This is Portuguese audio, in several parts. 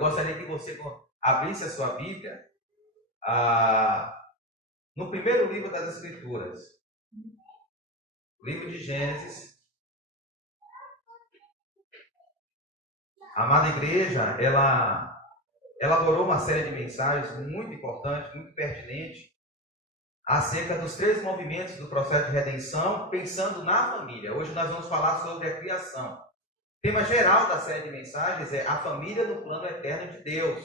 gostaria que você abrisse a sua Bíblia no primeiro livro das Escrituras, o livro de Gênesis. A amada igreja, ela elaborou uma série de mensagens muito importantes, muito pertinentes, acerca dos 3 movimentos do processo de redenção, pensando na família. Hoje nós vamos falar sobre a criação. O tema geral da série de mensagens é a família no plano eterno de Deus.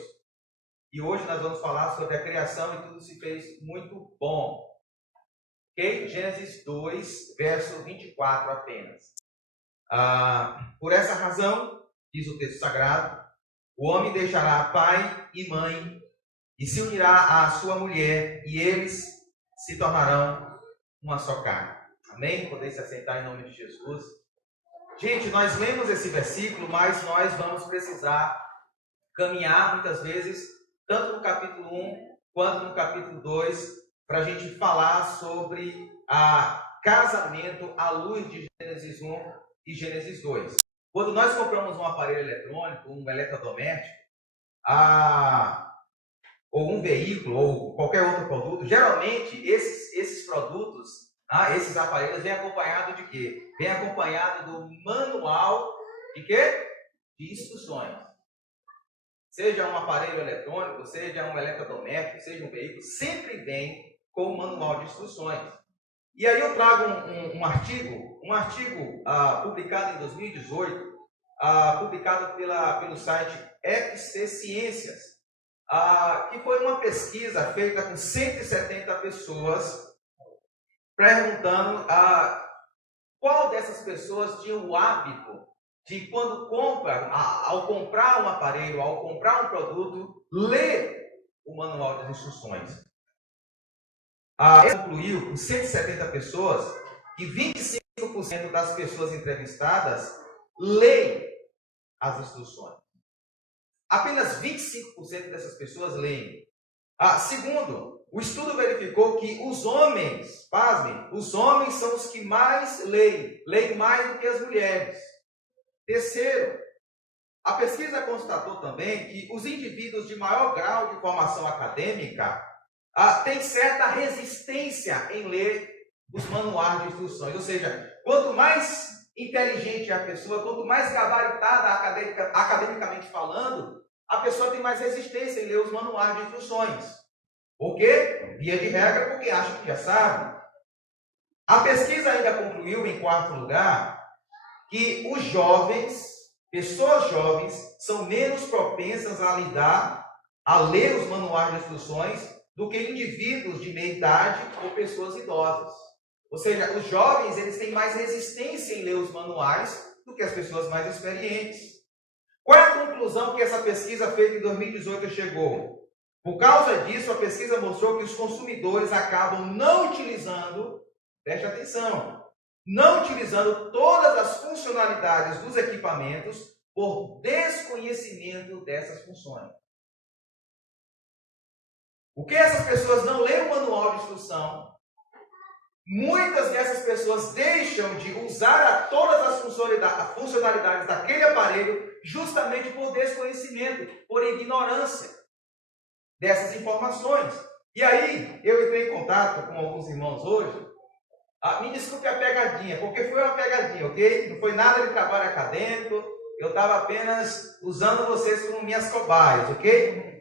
E hoje nós vamos falar sobre a criação e tudo se fez muito bom. Ok? Gênesis 2, verso 24 apenas. Por essa razão, diz o texto sagrado, o homem deixará pai e mãe e se unirá à sua mulher e eles se tornarão uma só carne. Amém? Poder se assentar em nome de Jesus. Gente, nós lemos esse versículo, mas nós vamos precisar caminhar muitas vezes, tanto no capítulo 1 quanto no capítulo 2, para a gente falar sobre casamento à luz de Gênesis 1 e Gênesis 2. Quando nós compramos um aparelho eletrônico, um eletrodoméstico, ou um veículo, ou qualquer outro produto, geralmente esses produtos, esses aparelhos, vêm acompanhado de quê? Vem acompanhado do manual de quê? De instruções. Seja um aparelho eletrônico, seja um eletrodoméstico, seja um veículo, sempre vem com um manual de instruções. E aí eu trago um artigo publicado em 2018, publicado pelo site FC Ciências, que foi uma pesquisa feita com 170 pessoas, perguntando qual dessas pessoas tinha o hábito de, quando ao comprar um aparelho, ao comprar um produto, ler o manual das instruções. Ele concluiu com 170 pessoas que 25% das pessoas entrevistadas leem as instruções. Apenas 25% dessas pessoas leem. Segundo, o estudo verificou que os homens, pasmem, os homens são os que mais leem mais do que as mulheres. Terceiro, a pesquisa constatou também que os indivíduos de maior grau de formação acadêmica têm certa resistência em ler os manuais de instruções. Ou seja, quanto mais inteligente é a pessoa, quanto mais gabaritada academicamente falando, a pessoa tem mais resistência em ler os manuais de instruções. Por quê? Via de regra, porque acha que já sabe. A pesquisa ainda concluiu, em quarto lugar, que os jovens, pessoas jovens, são menos propensas a ler os manuais de instruções do que indivíduos de meia idade ou pessoas idosas. Ou seja, os jovens, eles têm mais resistência em ler os manuais do que as pessoas mais experientes. Qual é a conclusão que essa pesquisa feita em 2018 chegou? Por causa disso, a pesquisa mostrou que os consumidores acabam não utilizando, preste atenção, não utilizando todas as funcionalidades dos equipamentos por desconhecimento dessas funções. O que essas pessoas não leem o manual de instrução, muitas dessas pessoas deixam de usar todas as funcionalidades daquele aparelho justamente por desconhecimento, por ignorância dessas informações. E aí, eu entrei em contato com alguns irmãos hoje. Me desculpe a pegadinha, porque foi uma pegadinha, ok? Não foi nada de trabalho acadêmico, eu estava apenas usando vocês como minhas cobaias, ok?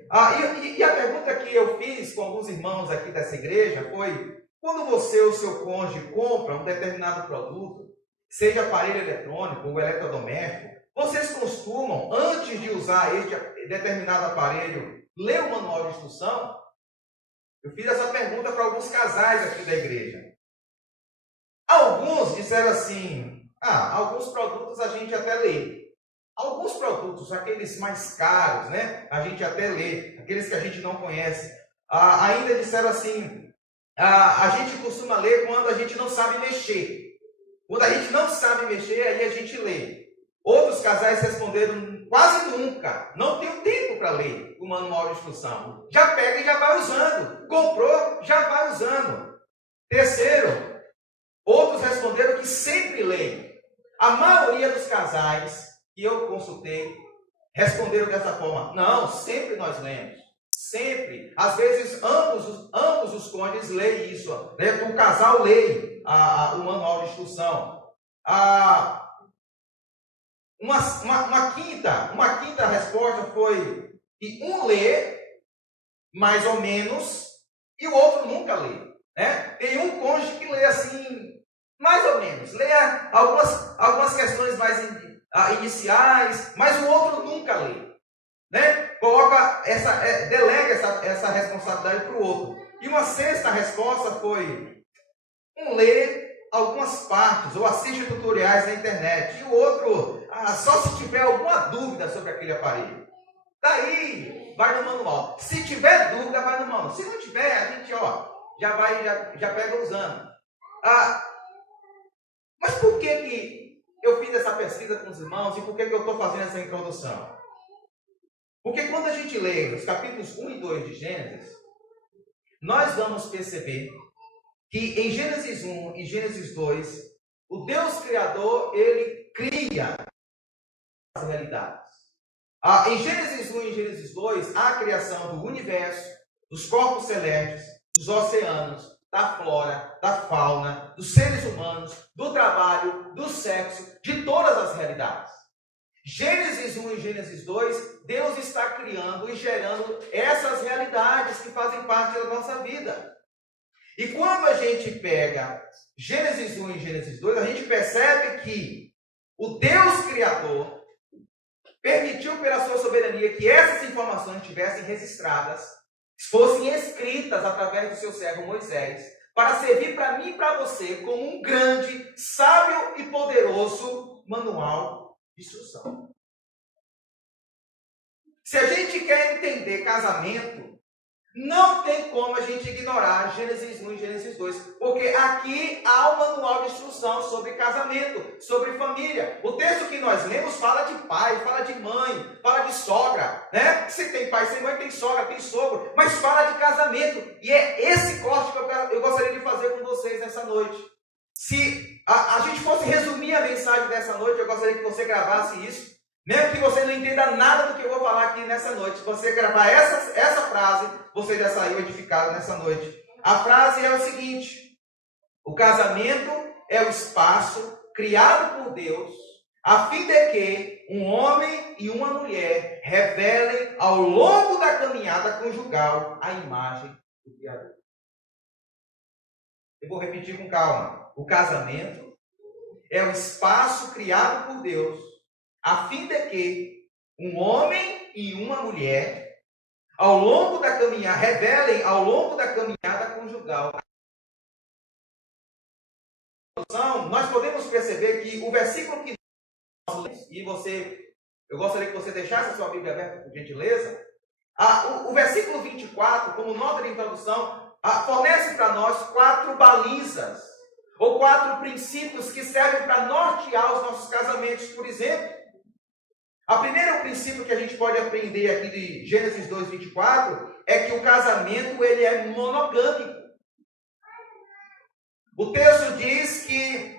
E a pergunta que eu fiz com alguns irmãos aqui dessa igreja foi: quando você ou seu cônjuge compra um determinado produto, seja aparelho eletrônico ou eletrodoméstico, vocês costumam, antes de usar este determinado aparelho, ler o manual de instrução? Eu fiz essa pergunta para alguns casais aqui da igreja. Alguns disseram assim: alguns produtos a gente até lê. Alguns produtos, aqueles mais caros, né, a gente até lê. Aqueles que a gente não conhece. Ainda disseram assim: a gente costuma ler quando a gente não sabe mexer. Quando a gente não sabe mexer, aí a gente lê. Outros casais responderam: quase nunca. Não tenho tempo para ler o manual de instrução. Já pega e já vai usando. Comprou, já vai usando. Terceiro, outros responderam que sempre leem. A maioria dos casais que eu consultei responderam dessa forma. Não, sempre nós lemos. Sempre. Às vezes, ambos os cônjuges leem isso. Né? O casal lê o manual de instrução. Uma quinta resposta foi que um lê mais ou menos e o outro nunca lê. Né? Tem um cônjuge que lê assim, mais ou menos. Lê algumas questões mais iniciais, mas o outro nunca lê. Né? Delega essa responsabilidade para o outro. E uma sexta resposta foi: um lê algumas partes ou assiste tutoriais na internet, e o outro só se tiver alguma dúvida sobre aquele aparelho. Daí vai no manual. Se tiver dúvida, vai no manual. Se não tiver, a gente já pega usando. Mas por que eu fiz essa pesquisa com os irmãos e por que eu estou fazendo essa introdução? Porque quando a gente lê os capítulos 1 e 2 de Gênesis, nós vamos perceber que em Gênesis 1 e Gênesis 2, o Deus Criador, ele cria as realidades. Em Gênesis 1 e Gênesis 2, há a criação do universo, dos corpos celestes, dos oceanos, da flora, da fauna, dos seres humanos, do trabalho, do sexo, de todas as realidades. Gênesis 1 e Gênesis 2, Deus está criando e gerando essas realidades que fazem parte da nossa vida. E quando a gente pega Gênesis 1 e Gênesis 2, a gente percebe que o Deus Criador permitiu pela sua soberania que essas informações estivessem registradas, fossem escritas através do seu servo Moisés, para servir para mim e para você como um grande, sábio e poderoso manual de instrução. Se a gente quer entender casamento, não tem como a gente ignorar Gênesis 1 e Gênesis 2, porque aqui há um manual de instrução sobre casamento, sobre família. O texto que nós lemos fala de pai, fala de mãe, fala de sogra, né? Se tem pai, sem mãe, tem sogra, tem sogro, mas fala de casamento. E é esse corte que eu gostaria de fazer com vocês nessa noite. Se a gente fosse resumir a mensagem dessa noite, eu gostaria que você gravasse isso. Mesmo que você não entenda nada do que eu vou falar aqui nessa noite, se você gravar essa frase, você já saiu edificado nessa noite. A frase é o seguinte: o casamento é o espaço criado por Deus, a fim de que um homem e uma mulher revelem ao longo da caminhada conjugal a imagem do Criador. Eu vou repetir com calma. O casamento é o espaço criado por Deus, a fim de que um homem e uma mulher, ao longo da caminhada, revelem ao longo da caminhada conjugal. Nós podemos perceber que o versículo que nós lemos, e eu gostaria que você deixasse a sua Bíblia aberta, por gentileza. O versículo 24, como nota de introdução, fornece para nós 4 balizas, ou 4 princípios que servem para nortear os nossos casamentos, por exemplo. O primeiro princípio que a gente pode aprender aqui de Gênesis 2, 24, é que o casamento ele é monogâmico. O texto diz que,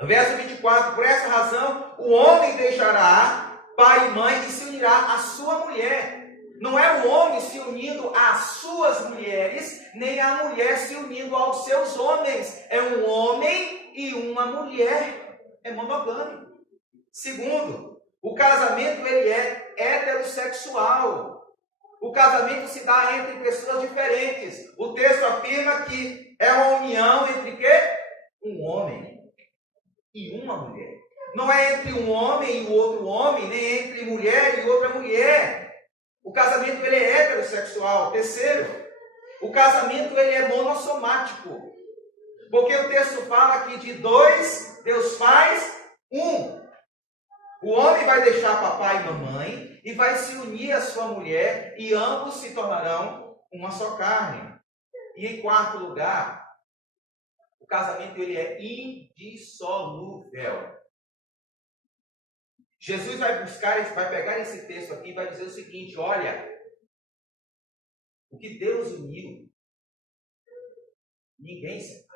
no verso 24, por essa razão, o homem deixará pai e mãe e se unirá à sua mulher. Não é o homem se unindo às suas mulheres, nem a mulher se unindo aos seus homens. É um homem e uma mulher. É monogâmico. Segundo, o casamento ele é heterossexual. O casamento se dá entre pessoas diferentes. O texto afirma que é uma união entre quê? Um homem e uma mulher. Não é entre um homem e o outro homem, nem entre mulher e outra mulher. O casamento ele é heterossexual. Terceiro, o casamento ele é monossomático. Porque o texto fala que de 2 Deus faz 1. O homem vai deixar papai e mamãe e vai se unir à sua mulher e ambos se tornarão uma só carne. E em quarto lugar, o casamento ele é indissolúvel. Jesus vai pegar esse texto aqui e vai dizer o seguinte: olha, o que Deus uniu, ninguém separa.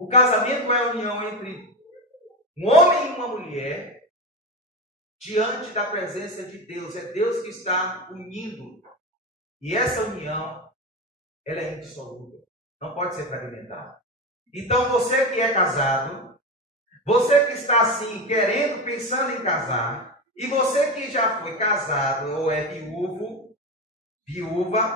O casamento é a união entre um homem e uma mulher, diante da presença de Deus. É Deus que está unindo. E essa união, ela é indissolúvel. Não pode ser fragmentada. Então, você que é casado, você que está assim, querendo, pensando em casar, e você que já foi casado ou é viúva,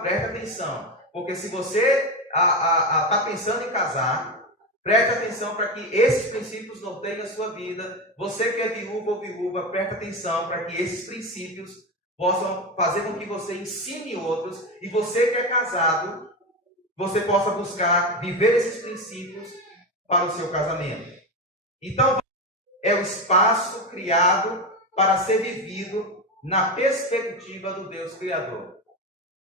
preste atenção. Porque se você está pensando em casar, preste atenção para que esses princípios norteiem a sua vida. Você que é viúva ou viúva, preste atenção para que esses princípios possam fazer com que você ensine outros. E você que é casado, você possa buscar viver esses princípios para o seu casamento. Então, é o espaço criado para ser vivido na perspectiva do Deus Criador.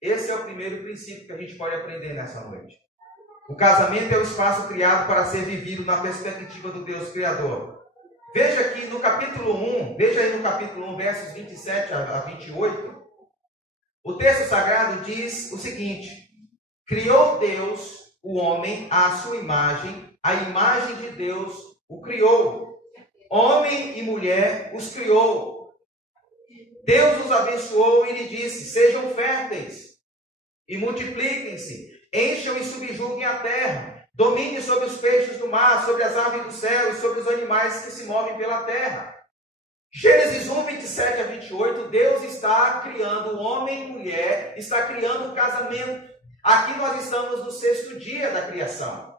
Esse é o primeiro princípio que a gente pode aprender nessa noite. O casamento é o espaço criado para ser vivido na perspectiva do Deus Criador. Veja aqui no capítulo 1, veja aí no capítulo 1, versos 27 a 28. O texto sagrado diz o seguinte: criou Deus o homem à sua imagem, a imagem de Deus o criou. Homem e mulher os criou. Deus os abençoou e lhe disse: sejam férteis e multipliquem-se, encham e subjuguem a terra, dominem sobre os peixes do mar, sobre as aves do céu e sobre os animais que se movem pela terra. Gênesis 1, 27 a 28, Deus está criando homem e mulher, está criando o casamento. Aqui nós estamos no 6º dia da criação.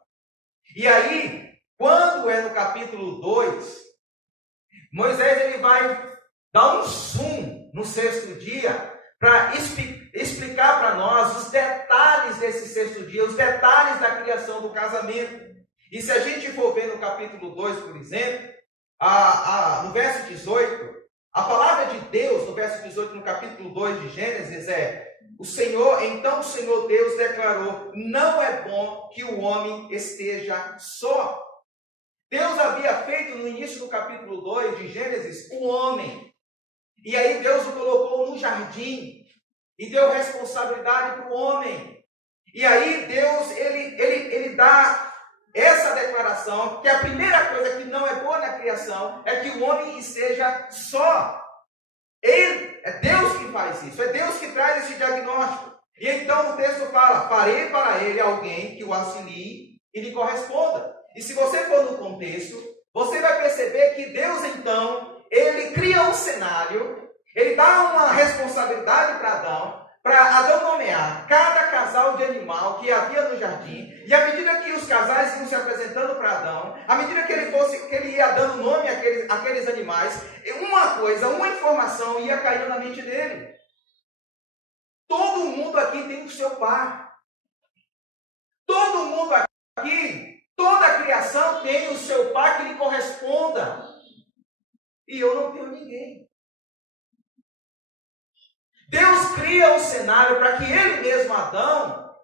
E aí, quando é no capítulo 2, Moisés ele vai dar um zoom no 6º dia para explicar para nós os detalhes desse 6º dia, os detalhes da criação do casamento. E se a gente for ver no capítulo 2, por exemplo, no verso 18, a palavra de Deus, no verso 18, no capítulo 2 de Gênesis, então o Senhor Deus declarou: não é bom que o homem esteja só. Deus havia feito no início do capítulo 2 de Gênesis o homem. E aí Deus o colocou no jardim e deu responsabilidade para o homem. E aí Deus, ele dá essa declaração, que a primeira coisa que não é boa na criação é que o homem esteja só. É Deus que faz isso, é Deus que traz esse diagnóstico. E então o texto fala: farei para ele alguém que o auxilie e lhe corresponda. E se você for no contexto, você vai perceber que Deus então, ele cria um cenário, ele dá uma responsabilidade para Adão nomear cada casal de animal que havia no jardim. E à medida que os casais iam se apresentando para Adão, à medida que ele ia dando nome àqueles animais, uma informação ia caindo na mente dele. Todo mundo aqui tem o seu par. Todo mundo aqui, toda a criação tem o seu par que lhe corresponda. E eu não tenho ninguém. Deus cria um cenário para que ele mesmo, Adão,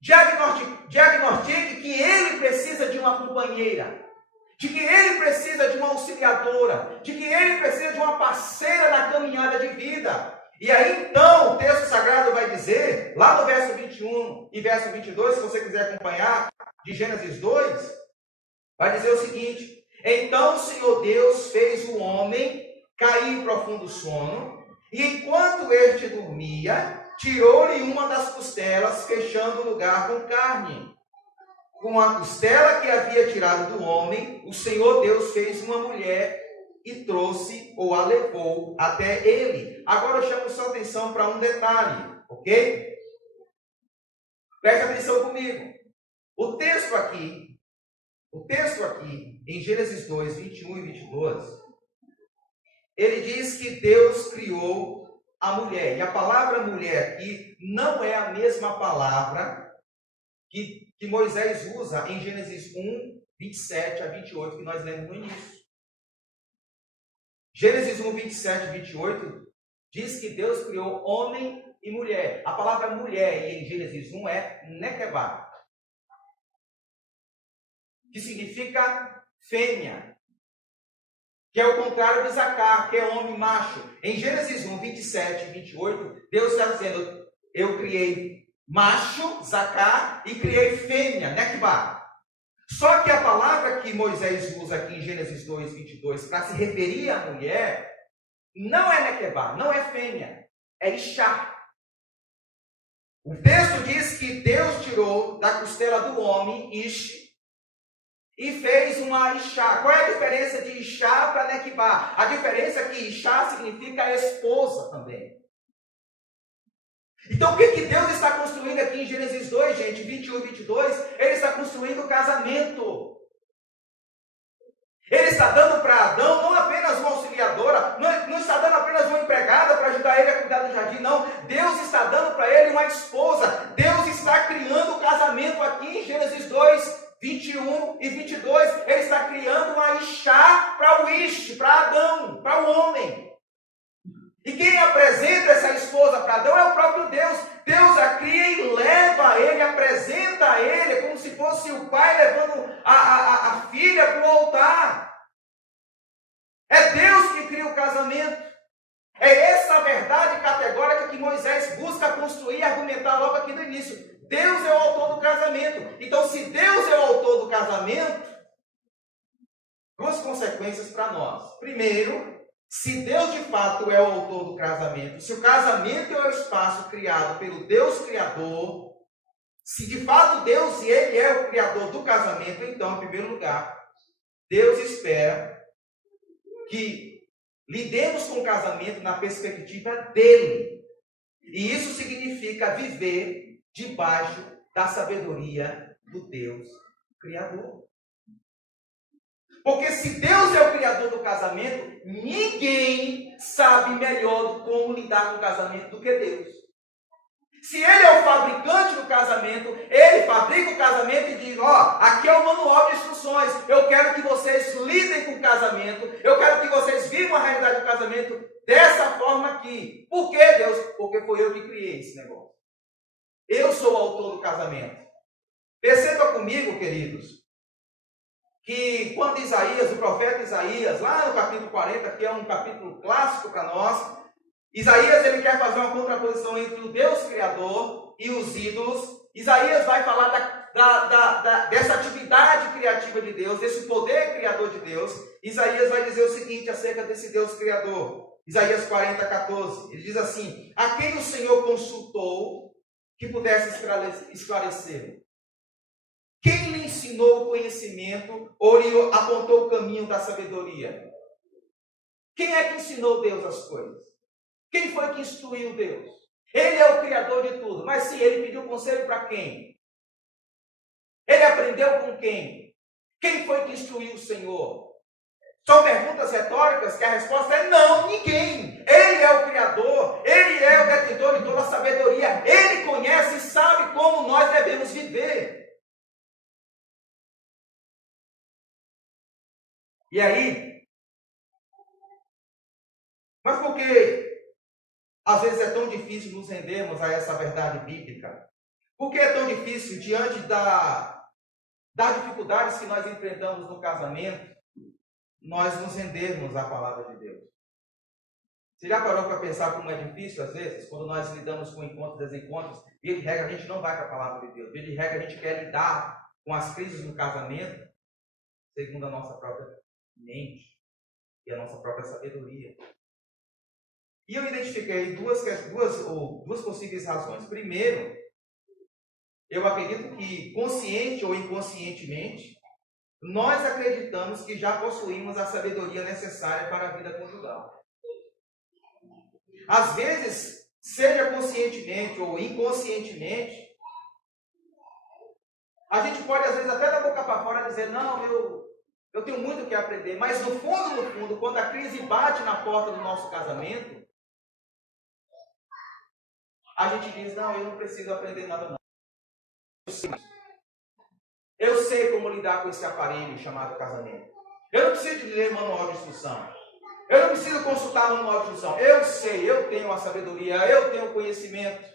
diagnostique que ele precisa de uma companheira, de que ele precisa de uma auxiliadora, de que ele precisa de uma parceira na caminhada de vida. E aí então o texto sagrado vai dizer, lá no verso 21 e verso 22, se você quiser acompanhar, de Gênesis 2, vai dizer o seguinte: então o Senhor Deus fez o homem cair em profundo sono, e enquanto este dormia, tirou-lhe uma das costelas, fechando o lugar com carne. Com a costela que havia tirado do homem, o Senhor Deus fez uma mulher e trouxe ou a levou até ele. Agora eu chamo sua atenção para um detalhe, ok? Preste atenção comigo. O texto aqui, em Gênesis 2, 21 e 22, ele diz que Deus criou a mulher. E a palavra mulher aqui não é a mesma palavra que Moisés usa em Gênesis 1, 27 a 28, que nós lemos no início. Gênesis 1, 27 e 28 diz que Deus criou homem e mulher. A palavra mulher em Gênesis 1 é nekebá, que significa fêmea, que é o contrário de Zacar, que é homem macho. Em Gênesis 1, 27 e 28, Deus está dizendo: eu criei macho, Zacar, e criei fêmea, nekebá. Só que a palavra que Moisés usa aqui em Gênesis 2, 22, para se referir à mulher, não é Nequebá, não é fêmea, é Ixá. O texto diz que Deus tirou da costela do homem Ish e fez uma Ixá. Qual é a diferença de Ixá para Nequebá? A diferença é que Ixá significa esposa também. Então o que Deus está construindo aqui em Gênesis 2, gente, 21 e 22? Ele está construindo o casamento. Ele está dando para Adão não apenas uma auxiliadora, não está dando apenas uma empregada para ajudar ele a cuidar do jardim, não. Deus está dando para ele uma esposa. Deus está criando o casamento aqui em Gênesis 2, 21 e 22. Ele está criando uma Ixá para o Ish, para Adão, para o homem. E quem apresenta essa esposa para Adão é o próprio Deus. Deus a cria e leva a ele, apresenta a ele, como se fosse o pai levando a filha para o altar. É Deus que cria o casamento. É essa verdade categórica que Moisés busca construir e argumentar logo aqui no início. Deus é o autor do casamento. Então, se Deus é o autor do casamento, duas consequências para nós. Primeiro, se Deus de fato é o autor do casamento, se o casamento é o espaço criado pelo Deus Criador, se de fato Deus e Ele é o Criador do casamento, então, em primeiro lugar, Deus espera que lidemos com o casamento na perspectiva dele. E isso significa viver debaixo da sabedoria do Deus Criador. Porque se Deus é o Criador do casamento, ninguém sabe melhor como lidar com o casamento do que Deus. Se Ele é o fabricante do casamento, Ele fabrica o casamento e diz, aqui é o manual de instruções, eu quero que vocês lidem com o casamento, eu quero que vocês vivam a realidade do casamento dessa forma aqui. Por que, Deus? Porque foi eu que criei esse negócio. Eu sou o autor do casamento. Perceba comigo, queridos, que quando Isaías, o profeta Isaías, lá no capítulo 40, que é um capítulo clássico para nós, Isaías ele quer fazer uma contraposição entre o Deus Criador e os ídolos. Isaías vai falar dessa atividade criativa de Deus, desse poder criador de Deus. Isaías vai dizer o seguinte acerca desse Deus Criador. Isaías 40, 14. Ele diz assim: a quem o Senhor consultou que pudesse esclarecer? Quem lhe ensinou o conhecimento ou lhe apontou o caminho da sabedoria? Quem é que ensinou Deus as coisas? Quem foi que instruiu Deus? Ele é o Criador de tudo. Mas se ele pediu conselho para quem? Ele aprendeu com quem? Quem foi que instruiu o Senhor? São perguntas retóricas que a resposta é não, ninguém. Ele é o Criador, Ele é o detentor de toda a sabedoria. Ele conhece e sabe como nós devemos viver. E aí? Mas por que às vezes é tão difícil nos rendermos a essa verdade bíblica? Por que é tão difícil, diante das dificuldades que nós enfrentamos no casamento, nós nos rendermos à palavra de Deus? Você já parou para pensar como é difícil, às vezes, quando nós lidamos com encontros e desencontros? Via de regra, a gente não vai para a palavra de Deus. Via de regra, a gente quer lidar com as crises no casamento segundo a nossa própria mente e a nossa própria sabedoria. E eu identifiquei duas possíveis razões. Primeiro, eu acredito que, consciente ou inconscientemente, nós acreditamos que já possuímos a sabedoria necessária para a vida conjugal. Às vezes, seja conscientemente ou inconscientemente, a gente pode, às vezes, até da boca para fora dizer, não, eu tenho muito o que aprender, mas no fundo, quando a crise bate na porta do nosso casamento, a gente diz, não, eu não preciso aprender nada não. Eu sei como lidar com esse aparelho chamado casamento. Eu não preciso de ler manual de instrução. Eu não preciso consultar manual de instrução. Eu sei, eu tenho a sabedoria, eu tenho o conhecimento.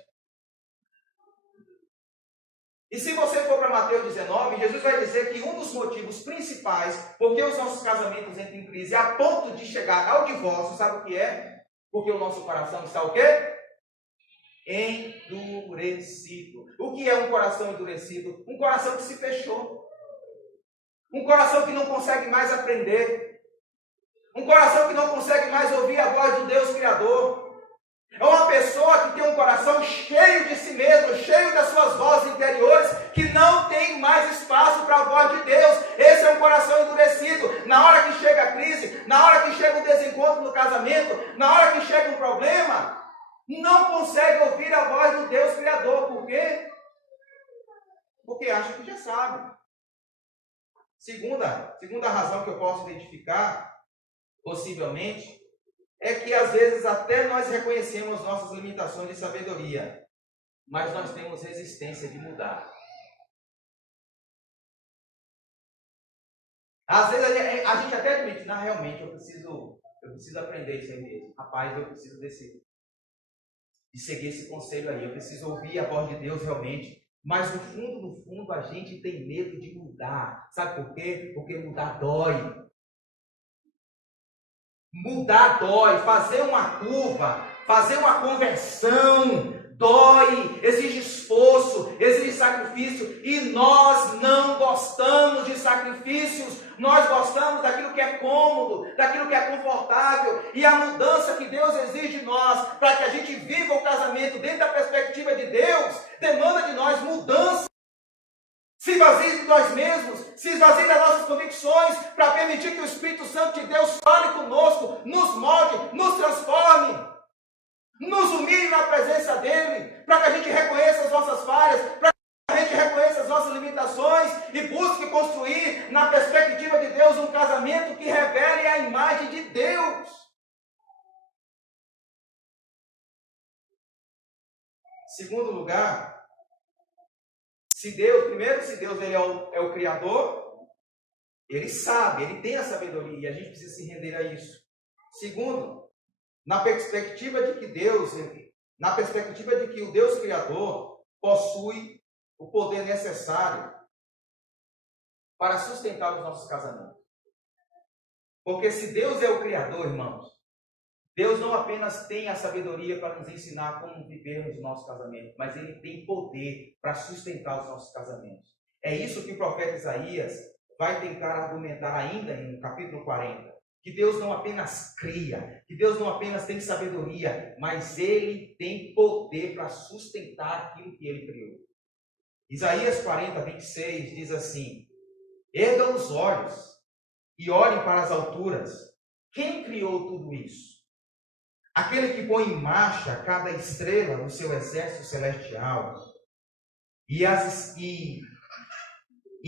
E se você for para Mateus 19, Jesus vai dizer que um dos motivos principais por que os nossos casamentos entram em crise a ponto de chegar ao divórcio, sabe o que é? Porque o nosso coração está o quê? Endurecido. O que é um coração endurecido? Um coração que se fechou. Um coração que não consegue mais aprender. Um coração que não consegue mais ouvir a voz do Deus Criador. É uma pessoa que tem um coração cheio de si mesmo, cheio das suas vozes interiores, que não tem mais espaço para a voz de Deus. Esse é um coração endurecido. Na hora que chega a crise, na hora que chega o desencontro no casamento, na hora que chega um problema, não consegue ouvir a voz do Deus Criador. Por quê? Porque acha que já sabe. Segunda razão que eu posso identificar, possivelmente, é que às vezes até nós reconhecemos nossas limitações de sabedoria, mas nós temos resistência de mudar. Às vezes a gente até admite, não, realmente eu preciso aprender isso aí mesmo. Rapaz, eu preciso de seguir esse conselho aí, eu preciso ouvir a voz de Deus realmente. Mas no fundo, a gente tem medo de mudar. Sabe por quê? Porque mudar dói. Mudar dói. Fazer uma curva, fazer uma conversão, dói, exige esforço, exige sacrifício. E nós não gostamos de sacrifícios. Nós gostamos daquilo que é cômodo, daquilo que é confortável. E a mudança que Deus exige de nós, para que a gente viva o casamento dentro da perspectiva de Deus, demanda de nós mudança. Se esvazie de nós mesmos, se esvazie das nossas convicções, para permitir que o Espírito Santo de Deus fale conosco, nos molde, nos transforme, nos humilhe na presença dEle, para que a gente reconheça as nossas falhas, para que a gente reconheça as nossas limitações e busque construir, na perspectiva de Deus, um casamento que revele a imagem de Deus. Segundo lugar, se Deus ele é o Criador, Ele sabe, Ele tem a sabedoria, e a gente precisa se render a isso. Segundo, na perspectiva de que o Deus Criador possui o poder necessário para sustentar os nossos casamentos. Porque se Deus é o Criador, irmãos, Deus não apenas tem a sabedoria para nos ensinar como vivermos o nosso casamento, mas Ele tem poder para sustentar os nossos casamentos. É isso que o profeta Isaías vai tentar argumentar ainda no capítulo 40. Que Deus não apenas cria, que Deus não apenas tem sabedoria, mas Ele tem poder para sustentar aquilo que Ele criou. Isaías 40, 26 diz assim: ergam os olhos e olhem para as alturas. Quem criou tudo isso? Aquele que põe em marcha cada estrela no seu exército celestial e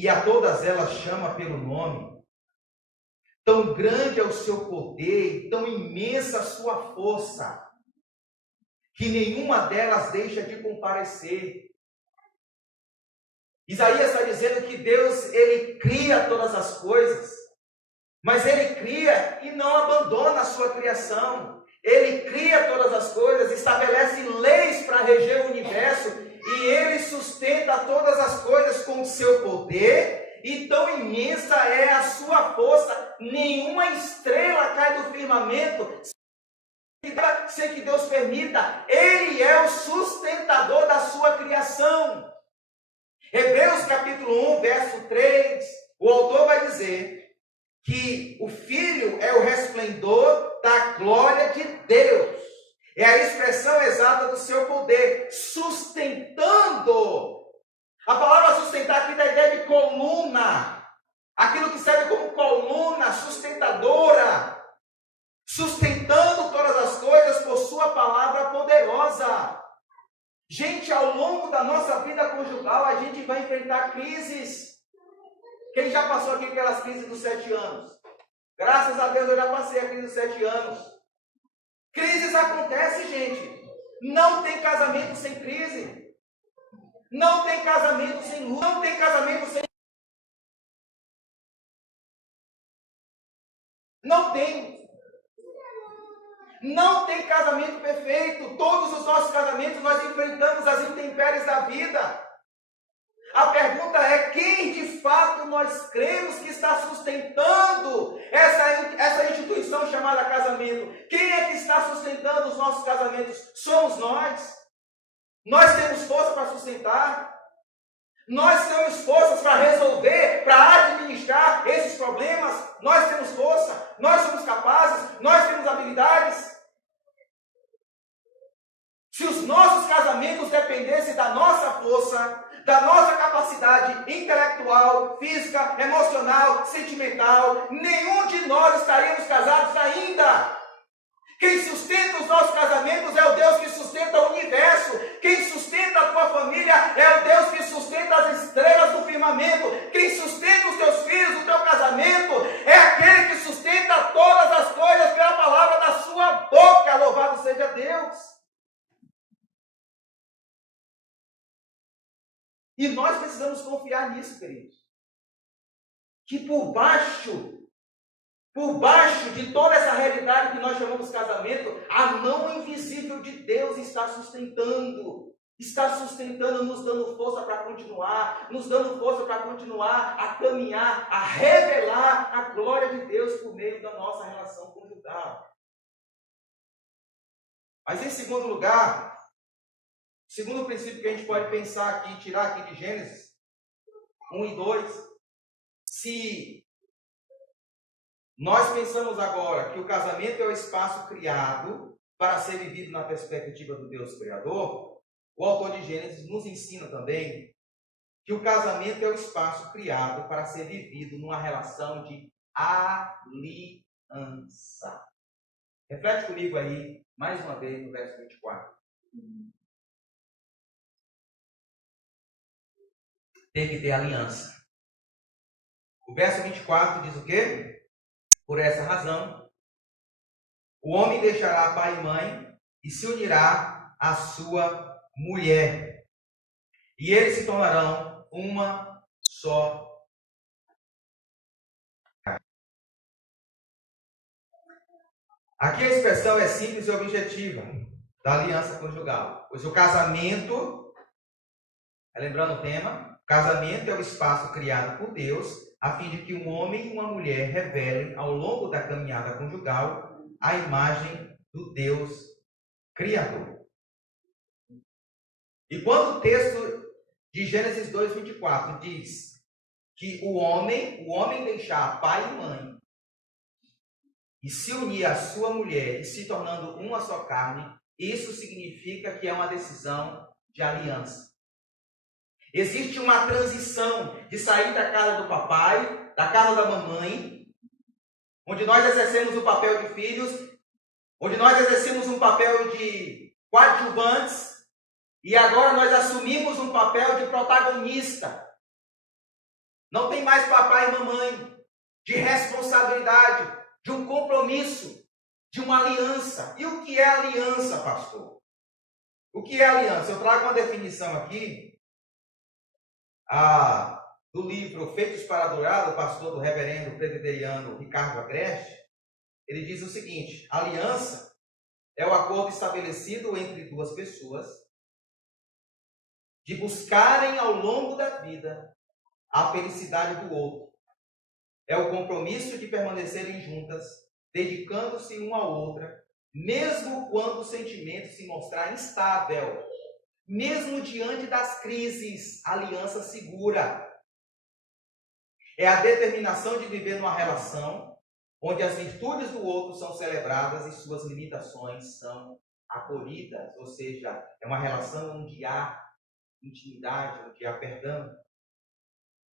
a todas elas chama pelo nome. Tão grande é o seu poder e tão imensa a sua força, que nenhuma delas deixa de comparecer. Isaías está dizendo que Deus, Ele cria todas as coisas, mas Ele cria e não abandona a sua criação. Ele cria todas as coisas, estabelece leis para reger o universo, e Ele sustenta todas as coisas com o seu poder, e tão imensa é a sua força, nenhuma estrela cai do firmamento, sem que Deus permita. Ele é o sustentador da sua criação. Hebreus capítulo 1, verso 3, o autor vai dizer que o Filho é o resplendor da glória de Deus. É a expressão exata do seu poder, sustentando. A palavra sustentar aqui dá a ideia de coluna. Aquilo que serve como coluna sustentadora. Sustentando todas as coisas por sua palavra poderosa. Gente, ao longo da nossa vida conjugal, a gente vai enfrentar crises. Quem já passou aqui pelas crises dos 7 anos? Graças a Deus eu já passei a crise dos 7 anos. Crises acontecem, gente. Não tem casamento sem crise. Não tem casamento sem luta. Não tem casamento sem... Não tem. Não tem casamento perfeito. Todos os nossos casamentos nós enfrentamos as intempéries da vida. A pergunta é: quem de fato nós cremos que está sustentando essa instituição chamada casamento? Quem é que está sustentando os nossos casamentos? Somos nós. Nós temos força para sustentar. Nós temos forças para resolver, para administrar esses problemas. Nós temos força, nós somos capazes, nós temos habilidades. Se os nossos casamentos dependessem da nossa força, da nossa capacidade intelectual, física, emocional, sentimental, nenhum de nós estaríamos casados ainda. Quem sustenta os nossos casamentos é o Deus que sustenta o universo. Quem sustenta a tua família é o Deus que sustenta as estrelas do firmamento. Quem sustenta os teus filhos, o teu casamento, é aquele que sustenta todas as coisas pela palavra da sua boca. Louvado seja Deus. E nós precisamos confiar nisso, queridos. Que por baixo de toda essa realidade que nós chamamos de casamento, a mão invisível de Deus está sustentando, nos dando força para continuar, nos dando força para continuar a caminhar, a revelar a glória de Deus por meio da nossa relação conjugal. Mas em segundo lugar, o segundo princípio que a gente pode pensar aqui, tirar aqui de Gênesis 1 e 2, se nós pensamos agora que o casamento é o espaço criado para ser vivido na perspectiva do Deus Criador, o autor de Gênesis nos ensina também que o casamento é o espaço criado para ser vivido numa relação de aliança. Reflete comigo aí, mais uma vez, no verso 24. Tem que ter aliança. O verso 24 diz o quê? Por essa razão, o homem deixará pai e mãe e se unirá à sua mulher. E eles se tornarão uma só. Aqui a expressão é simples e objetiva da aliança conjugal. Pois o casamento, lembrando o tema, o casamento é o espaço criado por Deus a fim de que um homem e uma mulher revelem ao longo da caminhada conjugal a imagem do Deus Criador. E quando o texto de Gênesis 2:24 diz que o homem deixar pai e mãe e se unir à sua mulher e se tornando uma só carne, isso significa que é uma decisão de aliança. Existe uma transição de sair da casa do papai, da casa da mamãe, onde nós exercemos o papel de filhos, onde nós exercemos um papel de coadjuvantes, e agora nós assumimos um papel de protagonista. Não tem mais papai e mamãe, de responsabilidade, de um compromisso, de uma aliança. E o que é aliança, pastor? O que é aliança? Eu trago uma definição aqui, do livro Feitos para Adorar, do pastor do reverendo presbiteriano Ricardo Agreste. Ele diz o seguinte: aliança é o acordo estabelecido entre duas pessoas de buscarem ao longo da vida a felicidade do outro. É o compromisso de permanecerem juntas, dedicando-se uma à outra, mesmo quando o sentimento se mostrar instável. Mesmo diante das crises, a aliança segura. É a determinação de viver numa relação onde as virtudes do outro são celebradas e suas limitações são acolhidas. Ou seja, é uma relação onde há intimidade, onde há perdão.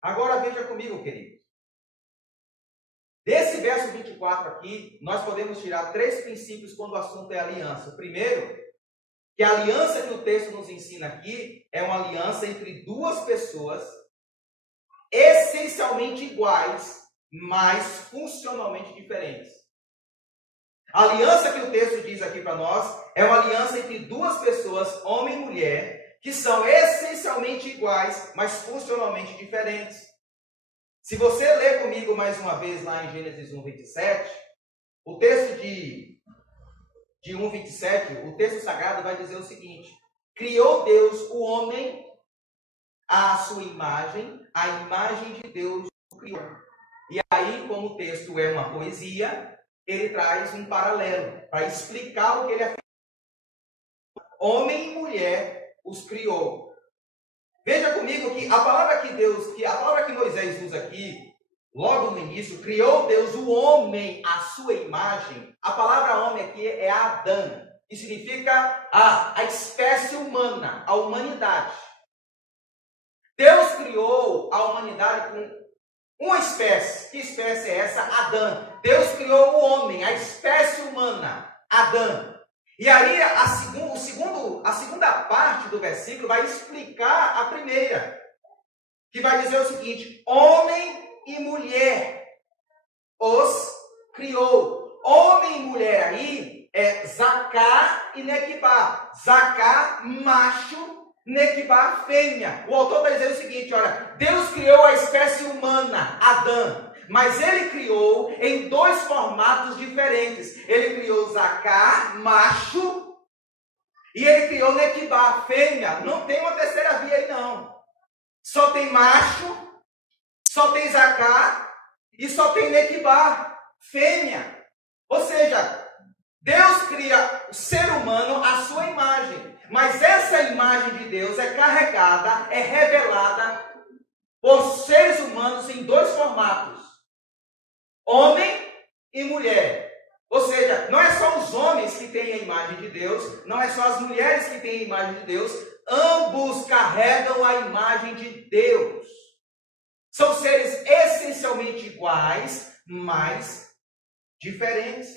Agora veja comigo, querido. Desse verso 24 aqui, nós podemos tirar 3 princípios quando o assunto é aliança. O primeiro, que a aliança que o texto nos ensina aqui é uma aliança entre duas pessoas essencialmente iguais, mas funcionalmente diferentes. A aliança que o texto diz aqui para nós é uma aliança entre duas pessoas, homem e mulher, que são essencialmente iguais, mas funcionalmente diferentes. Se você ler comigo mais uma vez lá em Gênesis 1:27, o texto de 1:27, o texto sagrado vai dizer o seguinte: criou Deus o homem à sua imagem, a imagem de Deus o criou. E aí, como o texto é uma poesia, ele traz um paralelo para explicar o que ele é. Homem e mulher os criou. Veja comigo que a palavra que Moisés usa aqui, logo no início, criou Deus o homem à sua imagem. A palavra homem aqui é Adão, que significa a espécie humana, a humanidade. Deus criou a humanidade com uma espécie. Que espécie é essa? Adão. Deus criou o homem, a espécie humana, Adão. E aí a segunda parte do versículo vai explicar a primeira, que vai dizer o seguinte: homem e mulher os criou. Homem e mulher aí é Zacá e Nequibá. Zacá, macho, Nequibá, fêmea. O autor vai dizer o seguinte: olha, Deus criou a espécie humana, Adão, mas ele criou em dois formatos diferentes. Ele criou Zacá, macho, e ele criou Nequibá, fêmea. Não tem uma terceira via aí não. Só tem macho, só tem Zacá e só tem Nequibá, fêmea. Ou seja, Deus cria o ser humano à sua imagem, mas essa imagem de Deus é carregada, é revelada por seres humanos em dois formatos: homem e mulher. Ou seja, não é só os homens que têm a imagem de Deus, não é só as mulheres que têm a imagem de Deus, ambos carregam a imagem de Deus. São seres essencialmente iguais, mas diferentes.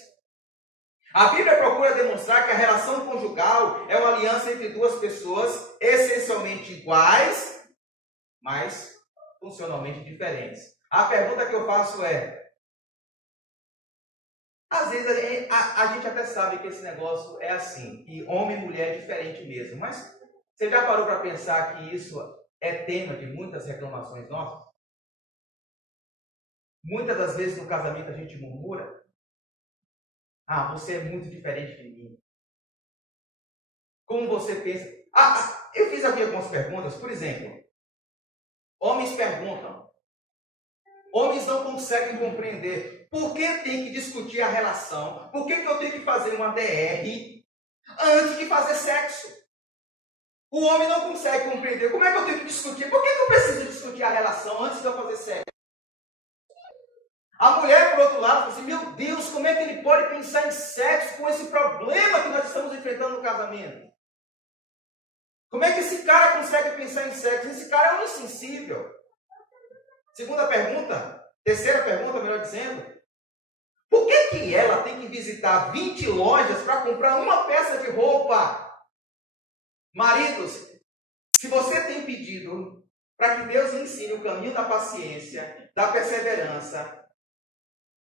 A Bíblia procura demonstrar que a relação conjugal é uma aliança entre duas pessoas essencialmente iguais, mas funcionalmente diferentes. A pergunta que eu faço é: às vezes a gente até sabe que esse negócio é assim, que homem e mulher é diferente mesmo, mas você já parou para pensar que isso é tema de muitas reclamações nossas? Muitas das vezes no casamento a gente murmura: ah, você é muito diferente de mim. Como você pensa? Eu fiz aqui algumas perguntas. Por exemplo, homens perguntam. Homens não conseguem compreender por que tem que discutir a relação. Por que eu tenho que fazer uma DR antes de fazer sexo? O homem não consegue compreender. Como é que eu tenho que discutir? Por que eu preciso discutir a relação antes de eu fazer sexo? A mulher, por outro lado, fala assim: meu Deus, como é que ele pode pensar em sexo com esse problema que nós estamos enfrentando no casamento? Como é que esse cara consegue pensar em sexo? Esse cara é um insensível. Terceira pergunta, melhor dizendo: por que ela tem que visitar 20 lojas para comprar uma peça de roupa? Maridos, se você tem pedido para que Deus ensine o caminho da paciência, da perseverança,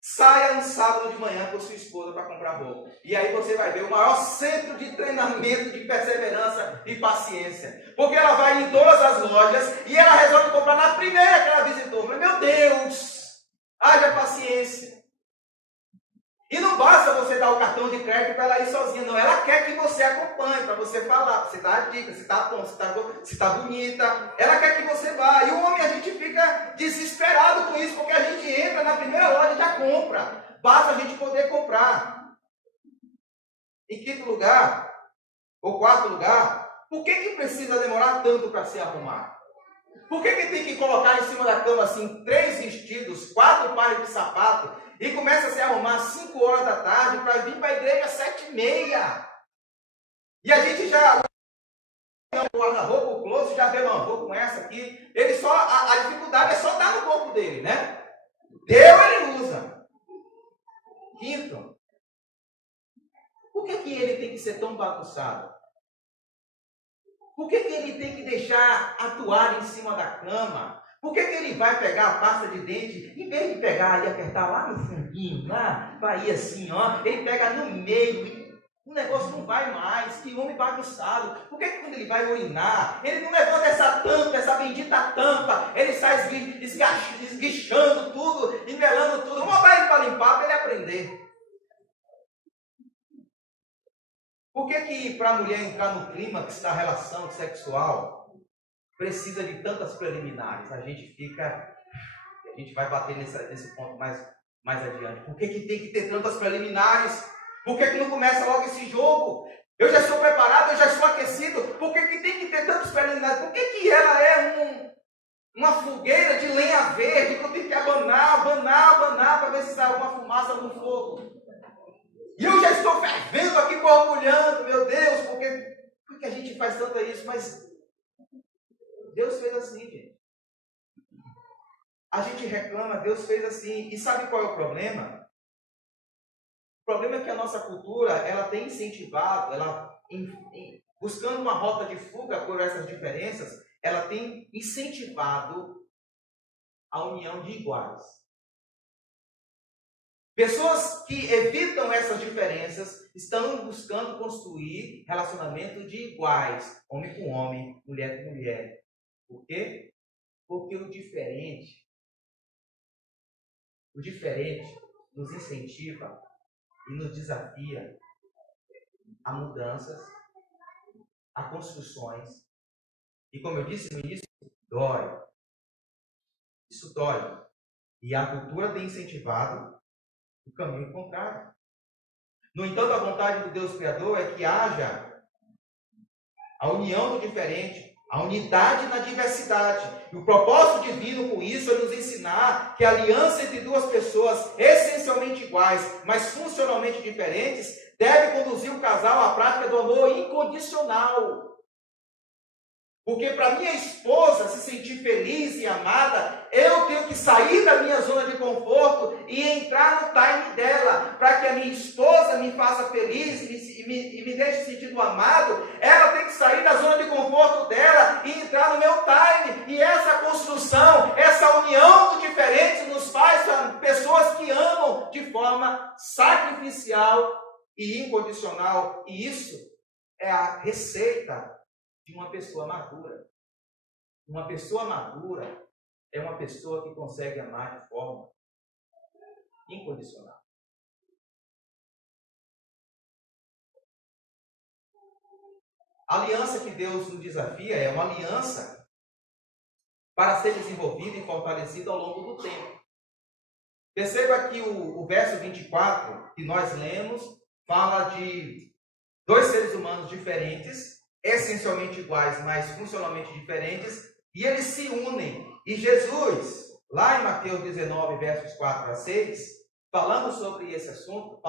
saia no sábado de manhã com sua esposa para comprar roupa. E aí você vai ver o maior centro de treinamento de perseverança e paciência. Porque ela vai em todas as lojas e ela resolve comprar na primeira que ela visitou. Mas, meu Deus, haja paciência. E não basta você dar o cartão de crédito para ela ir sozinha, não. Ela quer que você acompanhe, para você falar, para você dar a dica, se está bom, se está bonita. Ela quer que você vá. E o homem, a gente fica desesperado com isso, porque a gente entra na primeira loja e já compra. Basta a gente poder comprar. Em quarto lugar, por que precisa demorar tanto para se arrumar? Por que tem que colocar em cima da cama assim 3 vestidos, 4 pares de sapato e começa a se arrumar às 5 horas da tarde para vir para a igreja às 7h30? E a gente já o guarda-roupa, o closet, já vê, não, vou com essa aqui. Ele só, a dificuldade é só dar no corpo dele, né? Deu, ele usa. Quinto, por que ele tem que ser tão bagunçado? Por que ele tem que deixar a toalha em cima da cama? Por que ele vai pegar a pasta de dente, em vez de pegar e apertar lá no fundinho, lá, vai ir assim, ó, ele pega no meio e o negócio não vai mais? Que homem bagunçado. Por que quando ele vai urinar, ele não levanta essa tampa, essa bendita tampa, ele sai esguichando tudo, envelando tudo. Vamos botar ele para limpar, para ele aprender. Por que para a mulher entrar no clímax da relação sexual precisa de tantas preliminares? A gente vai bater nesse ponto mais adiante. Por que tem que ter tantas preliminares? Por que não começa logo esse jogo? Eu já estou preparado, eu já estou aquecido. Por que tem que ter tantos preliminares? Por que ela é uma fogueira de lenha verde que eu tenho que abanar para ver se sai alguma fumaça, algum fogo. E eu já estou fervendo aqui, borbulhando, meu Deus, por que a gente faz tanto isso? Mas Deus fez assim, gente. A gente reclama, Deus fez assim. E sabe qual é o problema? O problema é que a nossa cultura, ela tem incentivado, buscando uma rota de fuga por essas diferenças, ela tem incentivado a união de iguais. Pessoas que evitam essas diferenças estão buscando construir relacionamento de iguais, homem com homem, mulher com mulher. Por quê? Porque o diferente nos incentiva e nos desafia a mudanças, a construções. E como eu disse no início, dói. Isso dói. E a cultura tem incentivado o caminho contrário. No entanto, a vontade do Deus Criador é que haja a união do diferente, a unidade na diversidade. E o propósito divino com isso é nos ensinar que a aliança entre duas pessoas essencialmente iguais, mas funcionalmente diferentes, deve conduzir o casal à prática do amor incondicional. Porque para minha esposa se sentir feliz e amada, eu tenho que sair da minha zona de conforto e entrar no time dela. Para que a minha esposa me faça feliz e me deixe sentindo amado, ela tem que sair da zona de conforto dela e entrar no meu time. E essa construção, essa união do diferente nos faz pessoas que amam de forma sacrificial e incondicional. E isso é a receita de uma pessoa madura. Uma pessoa madura é uma pessoa que consegue amar de forma incondicional. A aliança que Deus nos desafia é uma aliança para ser desenvolvida e fortalecida ao longo do tempo. Perceba que o verso 24 que nós lemos fala de dois seres humanos diferentes, essencialmente iguais, mas funcionalmente diferentes, e eles se unem. E Jesus, lá em Mateus 19, versos 4 a 6, falando sobre esse assunto,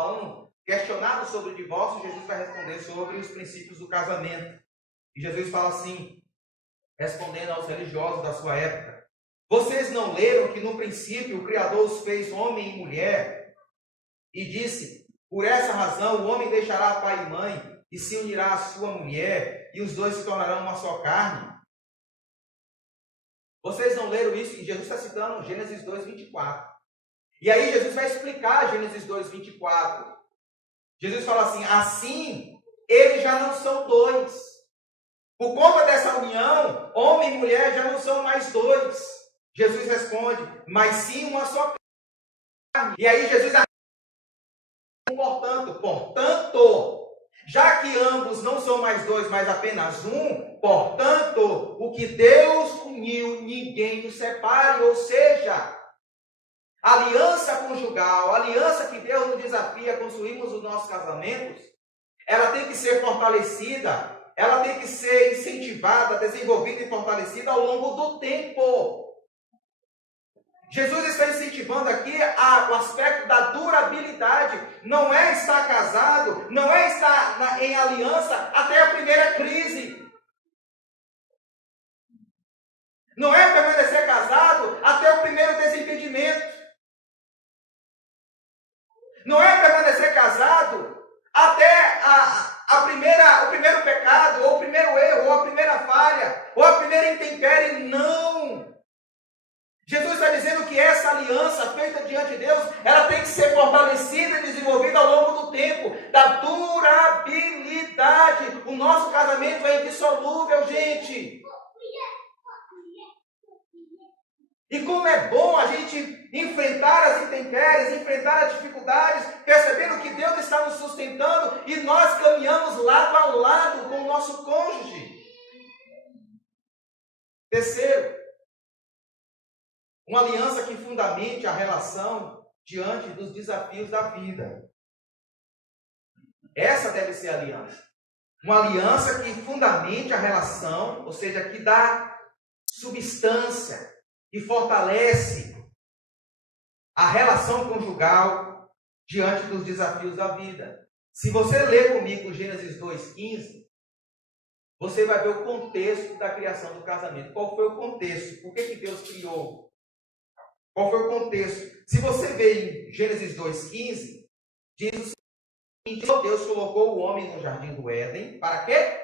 questionado sobre o divórcio, Jesus vai responder sobre os princípios do casamento. E Jesus fala assim, respondendo aos religiosos da sua época: vocês não leram que no princípio o Criador os fez homem e mulher? E disse, por essa razão o homem deixará pai e mãe e se unirá à sua mulher, e os dois se tornarão uma só carne. Vocês não leram isso? E Jesus está citando Gênesis 2, 24. E aí Jesus vai explicar Gênesis 2, 24. Jesus fala assim, assim, eles já não são dois. Por conta dessa união, homem e mulher já não são mais dois. Jesus responde, mas sim uma só carne. E aí Jesus portanto, já que ambos não são mais dois, mas apenas um, portanto, o que Deus uniu, ninguém o separe. Ou seja, a aliança conjugal, a aliança que Deus nos desafia a construirmos os nossos casamentos, ela tem que ser fortalecida, ela tem que ser incentivada, desenvolvida e fortalecida ao longo do tempo. Jesus está incentivando aqui o aspecto da durabilidade. Não é estar casado, não é estar em aliança até a primeira crise. Não é permanecer casado até o primeiro desentendimento. Não é permanecer casado até o primeiro pecado, ou o primeiro erro, ou a primeira falha, ou a primeira intempérie. Não! Jesus está dizendo que essa aliança feita diante de Deus, ela tem que ser fortalecida e desenvolvida ao longo do tempo, da durabilidade. O nosso casamento é indissolúvel, gente. E como é bom a gente enfrentar as intempéries, enfrentar as dificuldades, percebendo que Deus está nos sustentando e nós caminhamos lado a lado com o nosso cônjuge. Terceiro, uma aliança que fundamente a relação diante dos desafios da vida. Essa deve ser a aliança. Uma aliança que fundamente a relação, ou seja, que dá substância, que fortalece a relação conjugal diante dos desafios da vida. Se você ler comigo Gênesis 2:15, você vai ver o contexto da criação do casamento. Qual foi o contexto? Por que Deus criou? Qual foi o contexto? Se você vê em Gênesis 2:15, diz o seguinte: Deus colocou o homem no jardim do Éden, para quê?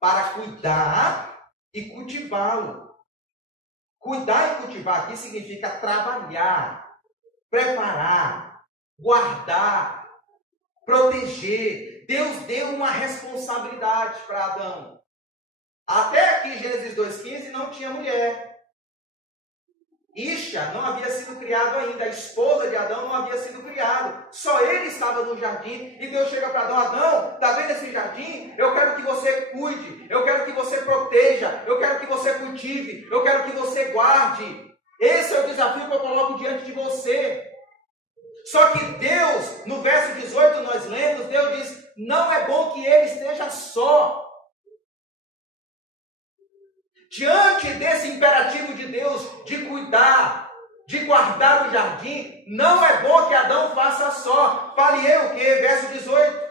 Para cuidar e cultivá-lo. Cuidar e cultivar aqui significa trabalhar, preparar, guardar, proteger. Deus deu uma responsabilidade para Adão. Até aqui, Gênesis 2:15, não tinha mulher. Isha não havia sido criado ainda, a esposa de Adão não havia sido criada. Só ele estava no jardim. E Deus chega para Adão: Adão, está vendo esse jardim? Eu quero que você cuide, eu quero que você proteja, eu quero que você cultive, eu quero que você guarde. Esse é o desafio que eu coloco diante de você. Só que Deus, no verso 18 nós lemos, Deus diz: não é bom que ele esteja só. Diante desse imperativo de Deus de cuidar, de guardar o jardim, não é bom que Adão faça só. Falei eu o quê? Verso 18.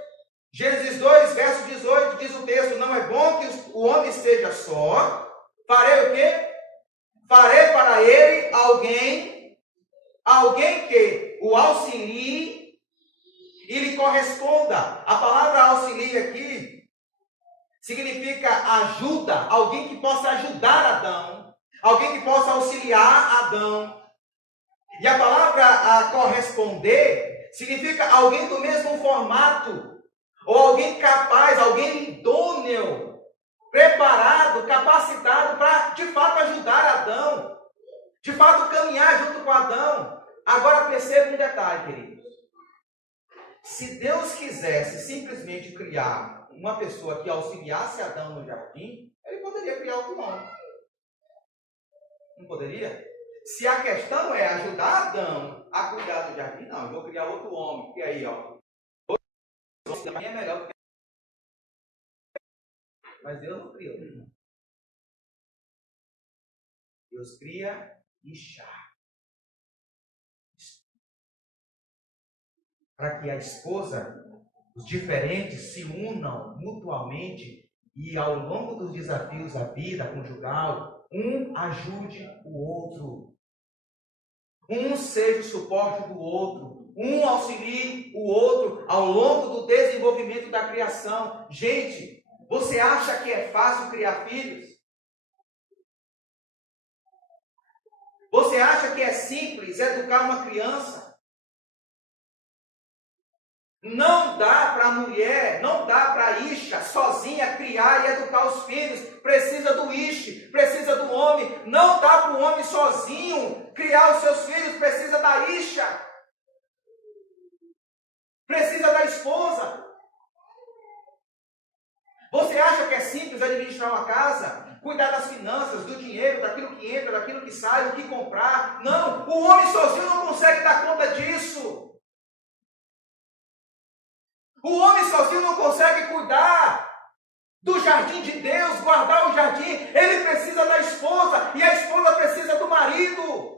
Gênesis 2, verso 18, diz o texto: não é bom que o homem esteja só. Farei o quê? Farei para ele alguém que o auxilie e lhe corresponda. A palavra auxilie aqui significa ajuda, alguém que possa ajudar Adão, alguém que possa auxiliar Adão. E a palavra corresponder significa alguém do mesmo formato, ou alguém capaz, alguém idôneo, preparado, capacitado para de fato ajudar Adão, de fato caminhar junto com Adão. Agora perceba um detalhe, queridos. Se Deus quisesse simplesmente criar uma pessoa que auxiliasse Adão no jardim, ele poderia criar outro homem. Não poderia? Se a questão é ajudar Adão a cuidar do jardim, não, eu vou criar outro homem. Porque aí, é melhor. Mas Deus não cria. Deus cria Isha. Para que a esposa, os diferentes se unam mutuamente e ao longo dos desafios da vida conjugal, um ajude o outro. Um seja o suporte do outro. Um auxilie o outro ao longo do desenvolvimento da criação. Gente, você acha que é fácil criar filhos? Você acha que é simples educar uma criança? Não dá para a mulher, não dá para a Isha sozinha criar e educar os filhos. Precisa do Ish, precisa do homem. Não dá para o homem sozinho criar os seus filhos. Precisa da Isha. Precisa da esposa. Você acha que é simples administrar uma casa? Cuidar das finanças, do dinheiro, daquilo que entra, daquilo que sai, o que comprar? Não, o homem sozinho não consegue dar conta disso. O homem sozinho não consegue cuidar do jardim de Deus, guardar o jardim. Ele precisa da esposa e a esposa precisa do marido.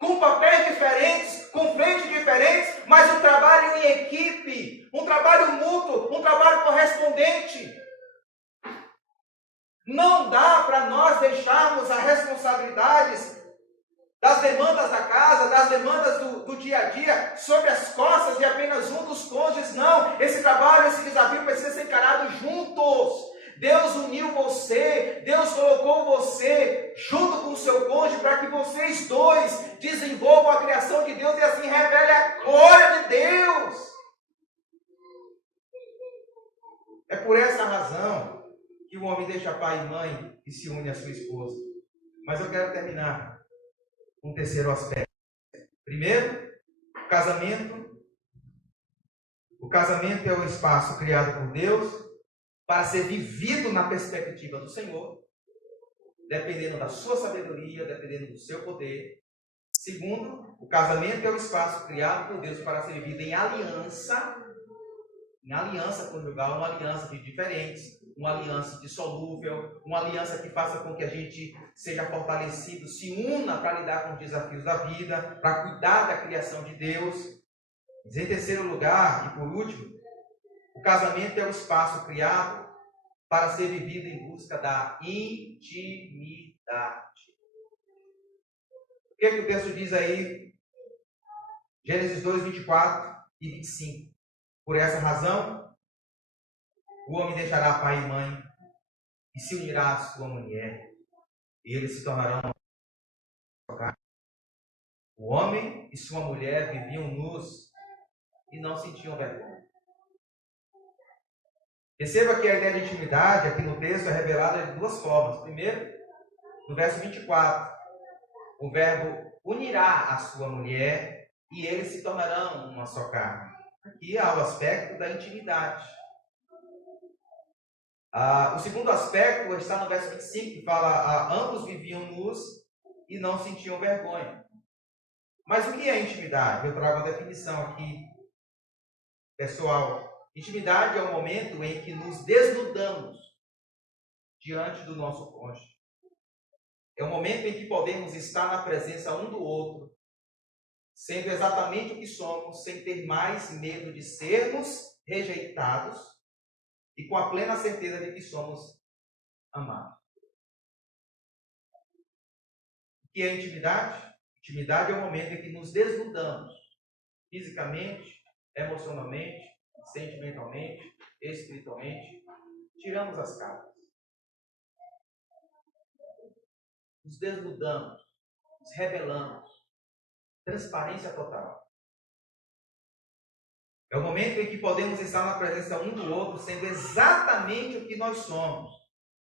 Com papéis diferentes, com frentes diferentes, mas um trabalho em equipe, um trabalho mútuo, um trabalho correspondente. Não dá para nós deixarmos as responsabilidades das demandas da casa, das demandas do dia a dia, sobre as costas de apenas um dos cônjuges. Não, esse trabalho, esse desafio precisa ser encarado juntos. Deus uniu você, Deus colocou você junto com o seu cônjuge para que vocês dois desenvolvam a criação de Deus e assim revele a glória de Deus. É por essa razão que o homem deixa pai e mãe e se une à sua esposa. Mas eu quero terminar um terceiro aspecto. Primeiro, o casamento. O casamento é o espaço criado por Deus para ser vivido na perspectiva do Senhor, dependendo da sua sabedoria, dependendo do seu poder. Segundo, o casamento é o espaço criado por Deus para ser vivido em aliança em aliança conjugal, uma aliança de diferentes, uma aliança dissolúvel, uma aliança que faça com que a gente seja fortalecido, se una para lidar com os desafios da vida, para cuidar da criação de Deus. Mas em terceiro lugar, e por último, o casamento é o espaço criado para ser vivido em busca da intimidade. O que o texto diz aí? Gênesis 2, 24 e 25. Por essa razão, o homem deixará pai e mãe e se unirá à sua mulher, e eles se tornarão uma carne. O homem e sua mulher viviam nus e não sentiam vergonha. Perceba que a ideia de intimidade aqui no texto é revelada de duas formas. Primeiro, no verso 24, o verbo unirá a sua mulher e eles se tornarão uma só carne. Aqui há o aspecto da intimidade. O segundo aspecto está no verso 25, que fala: ambos viviam nus e não sentiam vergonha. Mas o que é intimidade? Eu trago uma definição aqui, pessoal. Intimidade é o momento em que nos desnudamos diante do nosso cônjuge. É o momento em que podemos estar na presença um do outro, sendo exatamente o que somos, sem ter mais medo de sermos rejeitados e com a plena certeza de que somos amados. O que é intimidade? Intimidade é o momento em que nos desnudamos fisicamente, emocionalmente, sentimentalmente, espiritualmente, tiramos as capas. Nos desnudamos, nos rebelamos. Transparência total. É o momento em que podemos estar na presença um do outro, sendo exatamente o que nós somos.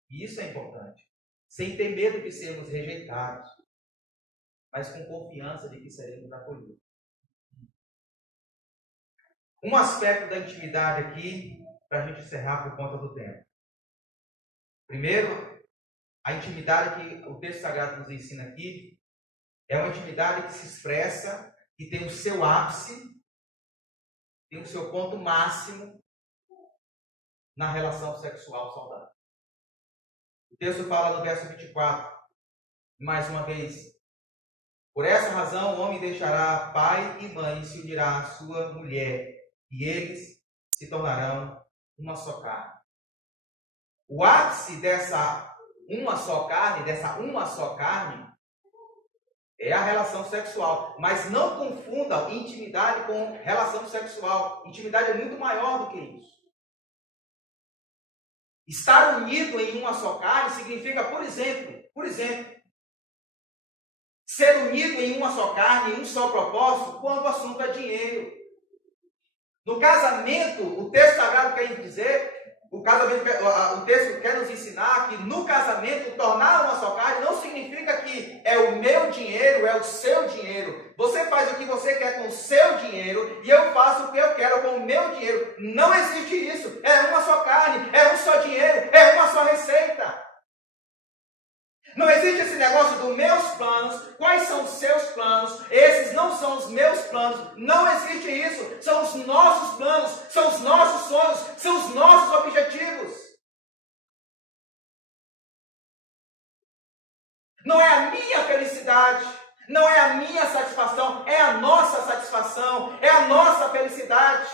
E isso é importante. Sem ter medo de sermos rejeitados, mas com confiança de que seremos acolhidos. Um aspecto da intimidade aqui, para a gente encerrar por conta do tempo. Primeiro, a intimidade que o texto sagrado nos ensina aqui é uma intimidade que se expressa, que tem o seu ápice, tem o seu ponto máximo na relação sexual saudável. O texto fala no verso 24, mais uma vez: por essa razão o homem deixará pai e mãe e se unirá à sua mulher, e eles se tornarão uma só carne. O ápice dessa uma só carne, é a relação sexual. Mas não confunda intimidade com relação sexual. Intimidade é muito maior do que isso. Estar unido em uma só carne significa, por exemplo, ser unido em uma só carne, em um só propósito, quando o assunto é dinheiro. No casamento, o texto sagrado quer dizer, o texto quer nos ensinar que no casamento, tornar uma só carne não significa que é o meu dinheiro, é o seu dinheiro. Você faz o que você quer com o seu dinheiro e eu faço o que eu quero com o meu dinheiro. Não existe isso. É uma só carne, é um só dinheiro, é uma só receita. Não existe esse negócio dos meus planos, quais são os seus planos, esses não são os meus planos. Não existe isso. São os nossos planos, são os nossos sonhos, são os nossos objetivos. Não é a minha felicidade, não é a minha satisfação, é a nossa satisfação, é a nossa felicidade.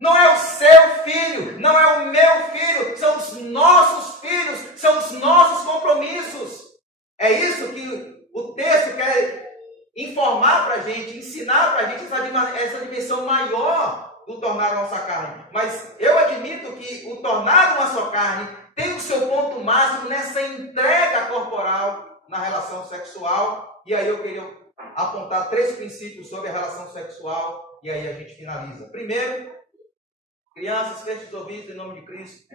Não é o seu filho, não é o meu filho, são os nossos filhos, são os nossos compromissos. É isso que o texto quer informar para a gente, ensinar para a gente essa dimensão maior do tornar a nossa carne. Mas eu admito que o tornar uma só carne tem o seu ponto máximo nessa entrega corporal na relação sexual. E aí eu queria apontar 3 princípios sobre a relação sexual e aí a gente finaliza. Primeiro, crianças, fechem os ouvidos em nome de Cristo.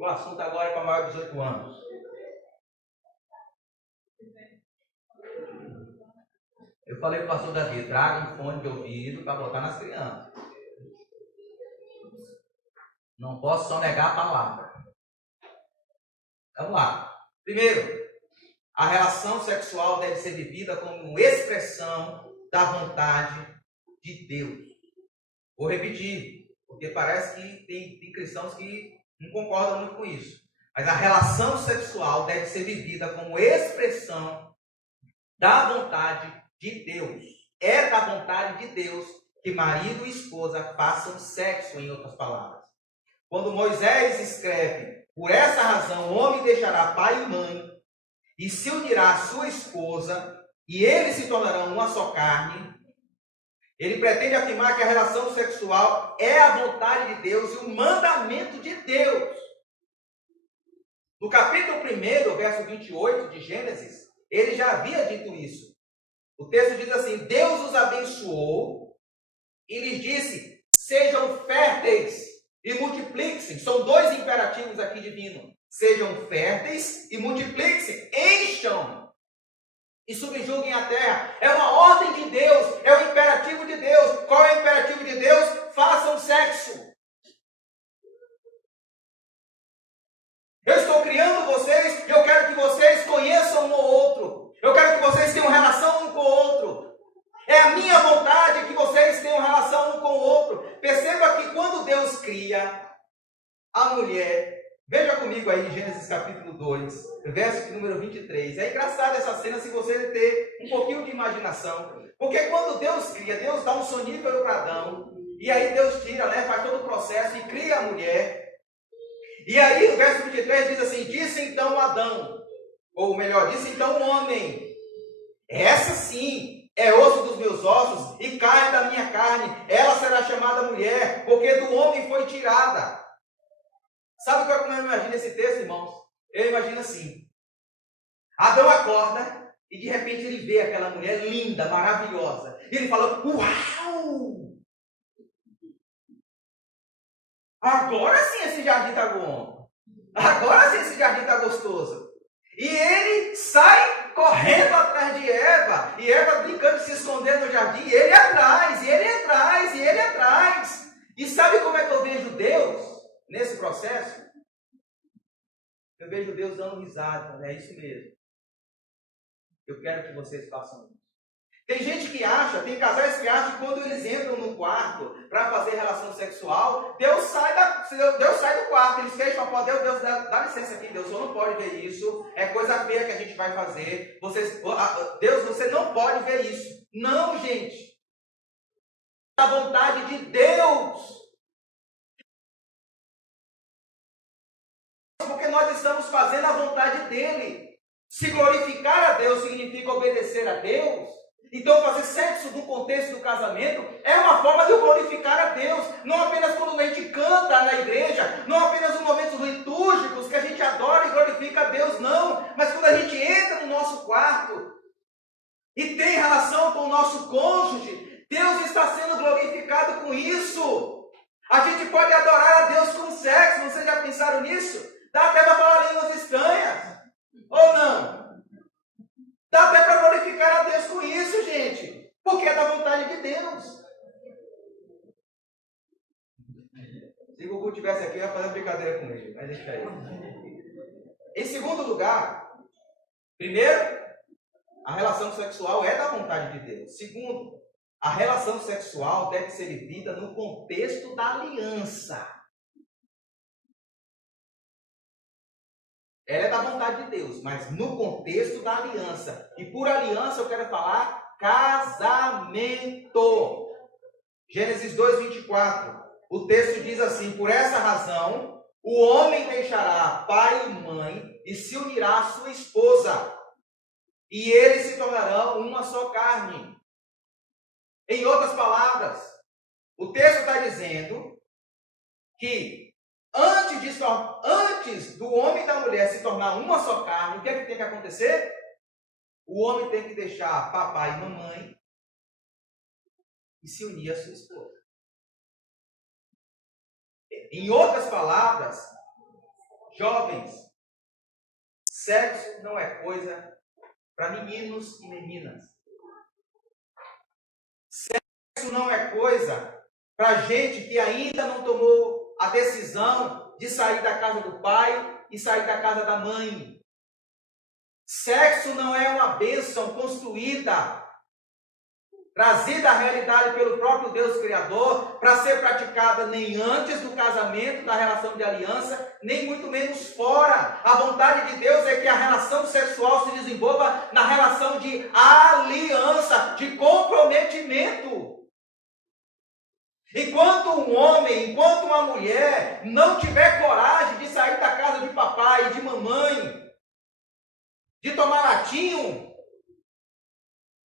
O assunto agora é para maior de 18 anos. Eu falei para o pastor Davi, traga um fone de ouvido para botar nas crianças. Não posso só negar a palavra. Vamos lá. Primeiro, a relação sexual deve ser vivida como expressão da vontade de Deus. Vou repetir. Porque parece que tem cristãos que não concordam muito com isso. Mas a relação sexual deve ser vivida como expressão da vontade de Deus. É da vontade de Deus que marido e esposa façam sexo, em outras palavras. Quando Moisés escreve, por essa razão o homem deixará pai e mãe e se unirá à sua esposa e eles se tornarão uma só carne, ele pretende afirmar que a relação sexual é a vontade de Deus e o mandamento de Deus. No capítulo 1, verso 28 de Gênesis, ele já havia dito isso. O texto diz assim: Deus os abençoou e lhes disse: sejam férteis e multipliquem-se. São dois imperativos aqui divinos. Sejam férteis e multipliquem-se, encham e subjuguem a terra. É uma ordem de Deus, é o imperativo de Deus. Qual é o imperativo de Deus? Façam sexo. Eu estou criando vocês e eu quero que vocês conheçam um ao outro. Eu quero que vocês tenham relação um com o outro. É a minha vontade que vocês tenham relação um com o outro. Perceba que quando Deus cria a mulher, veja comigo aí Gênesis capítulo 2, verso número 23. É engraçado essa cena se você ter um pouquinho de imaginação. Porque quando Deus cria, Deus dá um sonífero para Adão. E aí Deus tira, faz todo o processo e cria a mulher. E aí o verso 23 diz assim: disse então Adão, ou melhor, disse então o homem, essa sim é osso dos meus ossos e carne da minha carne, ela será chamada mulher, porque do homem foi tirada. Sabe como eu imagino esse texto, irmãos? Eu imagino assim: Adão acorda e de repente ele vê aquela mulher linda, maravilhosa, e ele fala: uau! Agora sim esse jardim está bom. Agora sim esse jardim está gostoso. E ele sai correndo atrás de Eva. E Eva brincando de se esconder no jardim. E ele atrás, e ele atrás, e ele atrás. E sabe como é que eu vejo Deus nesse processo? Eu vejo Deus dando risada. É isso mesmo. Eu quero que vocês façam isso. Tem gente que acha, tem casais que acham que quando eles entram no quarto para fazer relação sexual, Deus sai do quarto, eles fecham a porta, Deus dá licença aqui, Deus, você não pode ver isso, é coisa feia que a gente vai fazer, Deus, você não pode ver isso. Não, gente. É a vontade de Deus. Porque nós estamos fazendo a vontade dele. Se glorificar a Deus significa obedecer a Deus. Então fazer sexo no contexto do casamento é uma forma de glorificar a Deus. Não apenas quando a gente canta na igreja, não apenas nos momentos litúrgicos que a gente adora e glorifica a Deus, não. Mas quando a gente entra no nosso quarto e tem relação com o nosso cônjuge, Deus está sendo glorificado com isso. A gente pode adorar a Deus com sexo, vocês já pensaram nisso? Dá até para falar línguas estranhas, ou não? Dá até para glorificar a Deus com isso, gente. Porque é da vontade de Deus. Se o Gugu estivesse aqui, eu ia fazer brincadeira com ele. Mas deixa aí. Em segundo lugar, primeiro, a relação sexual é da vontade de Deus. Segundo, a relação sexual deve ser vivida no contexto da aliança. Ela é da vontade de Deus, mas no contexto da aliança. E por aliança eu quero falar casamento. Gênesis 2:24. O texto diz assim: por essa razão, o homem deixará pai e mãe e se unirá à sua esposa. E eles se tornarão uma só carne. Em outras palavras, o texto está dizendo que antes do homem e da mulher se tornar uma só carne, o que é que tem que acontecer? O homem tem que deixar papai e mamãe e se unir à sua esposa. Em outras palavras, jovens, sexo não é coisa para meninos e meninas. Sexo não é coisa para gente que ainda não tomou a decisão de sair da casa do pai e sair da casa da mãe. Sexo não é uma bênção construída trazida à realidade pelo próprio Deus Criador, para ser praticada nem antes do casamento, da relação de aliança, nem muito menos fora. A vontade de Deus é que a relação sexual se desenvolva na relação de aliança, de comprometimento. Enquanto um homem, enquanto uma mulher não tiver coragem de sair da casa de papai e de mamãe, de tomar latinho,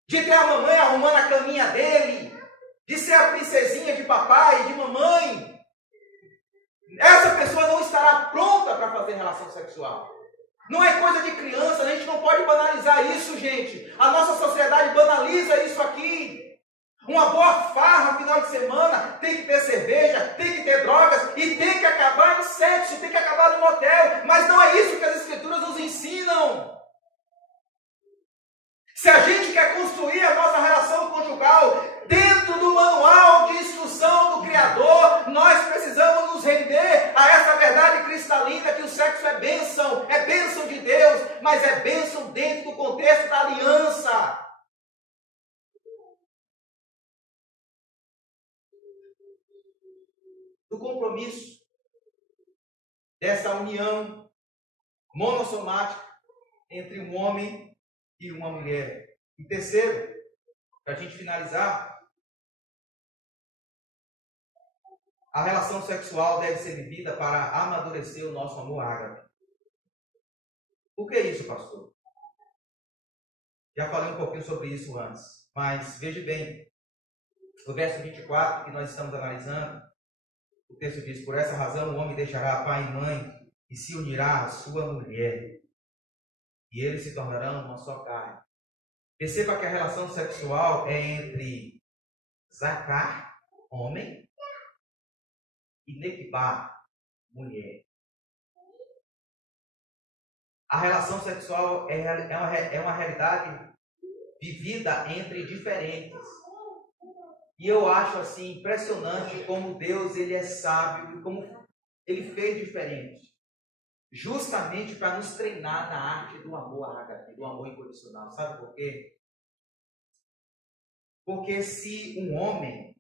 de ter a mamãe arrumando a caminha dele, de ser a princesinha de papai e de mamãe, essa pessoa não estará pronta para fazer relação sexual. Não é coisa de criança, a gente não pode banalizar isso, gente. A nossa sociedade banaliza isso aqui. Uma boa farra final de semana tem que ter cerveja, tem que ter drogas e tem que acabar em sexo, tem que acabar no motel. Mas não é isso que as Escrituras nos ensinam. Se a gente quer construir a nossa relação conjugal dentro do manual de instrução do Criador, nós precisamos nos render a essa verdade cristalina que o sexo é bênção de Deus, mas é bênção dentro do contexto da aliança. Do compromisso, dessa união monossomática entre um homem e uma mulher. E terceiro, para a gente finalizar, a relação sexual deve ser vivida para amadurecer o nosso amor ágape. Por que isso, pastor? Já falei um pouquinho sobre isso antes, mas veja bem, no verso 24 que nós estamos analisando, o texto diz: por essa razão o homem deixará pai e mãe e se unirá à sua mulher, e eles se tornarão uma só carne. Perceba que a relação sexual é entre Zacar, homem, e Nequibá, mulher. A relação sexual é uma realidade vivida entre diferentes. E eu acho assim impressionante como Deus ele é sábio e como ele fez diferente. Justamente para nos treinar na arte do amor ágape, do amor incondicional. Sabe por quê? Porque se um homem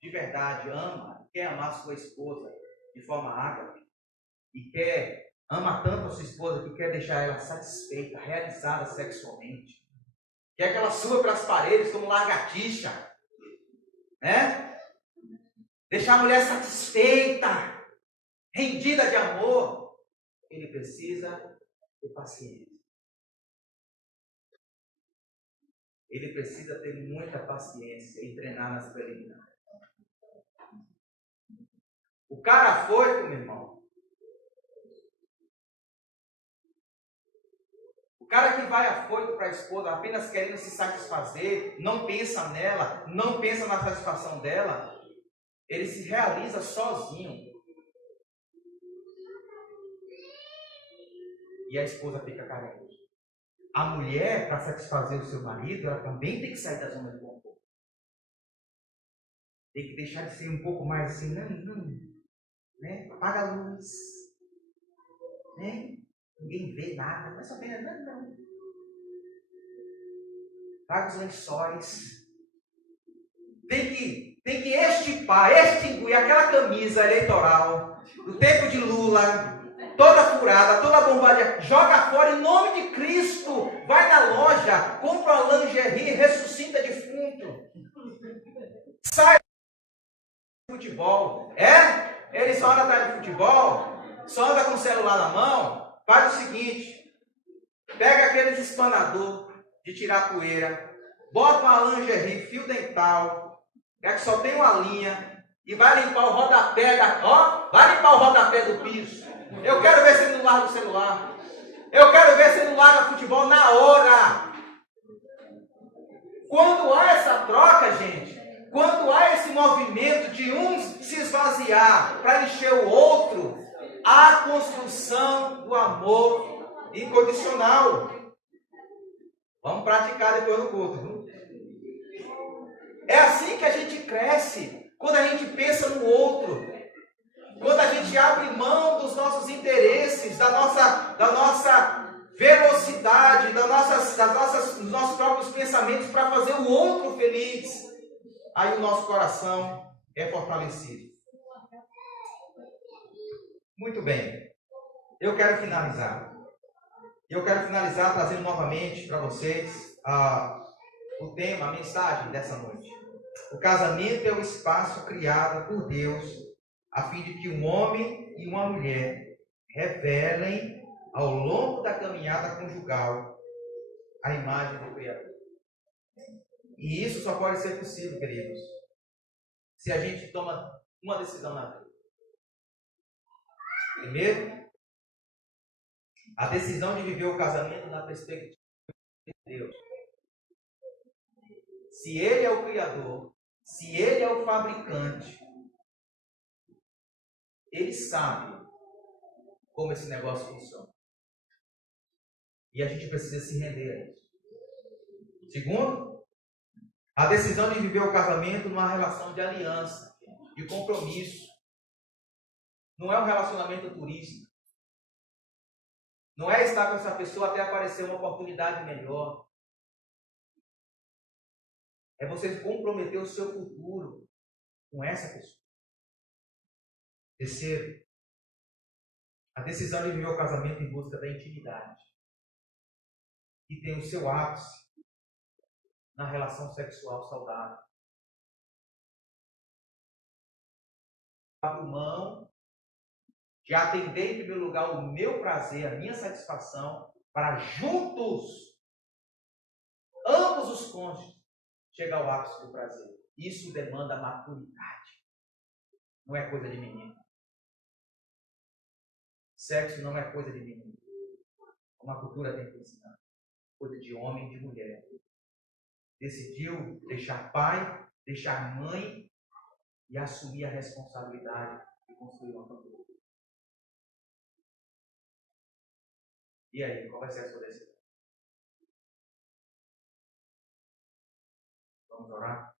de verdade quer amar sua esposa de forma ágape, e ama tanto a sua esposa que quer deixar ela satisfeita, realizada sexualmente, quer que ela suba para as paredes como lagartixa, né? Deixar a mulher satisfeita, rendida de amor, ele precisa ter paciência. Ele precisa ter muita paciência e treinar nas preliminares. O cara afoito, meu irmão. O cara que vai afoito para a esposa apenas querendo se satisfazer, não pensa nela, não pensa na satisfação dela, ele se realiza sozinho. E a esposa fica carente. A mulher, para satisfazer o seu marido, ela também tem que sair da zona de conforto. Tem que deixar de ser um pouco mais assim, né? Apaga a luz, né? Ninguém vê nada, mas só vê, não. Traga os lençóis. Tem que extinguir aquela camisa eleitoral do tempo de Lula, toda furada, toda bombardeada, joga fora em nome de Cristo. Vai na loja, compra uma lingerie, ressuscita defunto. Sai do futebol. Ele só anda atrás de futebol, só anda com o celular na mão. Faz o seguinte, pega aqueles espanador de tirar poeira, bota uma lingerie, fio dental, que só tem uma linha, e vai limpar o rodapé vai limpar o rodapé do piso. Eu quero ver se ele não larga o celular. Eu quero ver se ele não larga futebol na hora. Quando há essa troca, gente, quando há esse movimento de um se esvaziar para encher o outro, há a construção do amor incondicional. Vamos praticar depois do culto, viu? É assim que a gente cresce, quando a gente pensa no outro. Quando a gente abre mão dos nossos interesses, da nossa velocidade dos nossos próprios pensamentos para fazer o outro feliz, aí o nosso coração é fortalecido. Muito bem. Eu quero finalizar. Trazendo novamente para vocês o tema, a mensagem dessa noite. O casamento é o espaço criado por Deus a fim de que um homem e uma mulher revelem ao longo da caminhada conjugal a imagem do Criador. E isso só pode ser possível, queridos, se a gente toma uma decisão na vida. Primeiro, a decisão de viver o casamento na perspectiva de Deus. Se Ele é o Criador, se Ele é o fabricante, Ele sabe como esse negócio funciona. E a gente precisa se render a isso. Segundo, a decisão de viver o casamento numa relação de aliança, de compromisso. Não é um relacionamento turístico. Não é estar com essa pessoa até aparecer uma oportunidade melhor. É você comprometer o seu futuro com essa pessoa. Terceiro, a decisão de viver o casamento em busca da intimidade. E tem o seu ápice na relação sexual saudável. Abro mão de atender em primeiro lugar o meu prazer, a minha satisfação, para juntos, ambos os cônjuges, chegar ao ápice do prazer. Isso demanda maturidade. Não é coisa de menino. Sexo não é coisa de menino. Uma cultura tem que ensinar. Coisa de homem e de mulher. Decidiu deixar pai, deixar mãe e assumir a responsabilidade de construir uma família. E aí, qual vai ser a sua decisão? Vamos orar?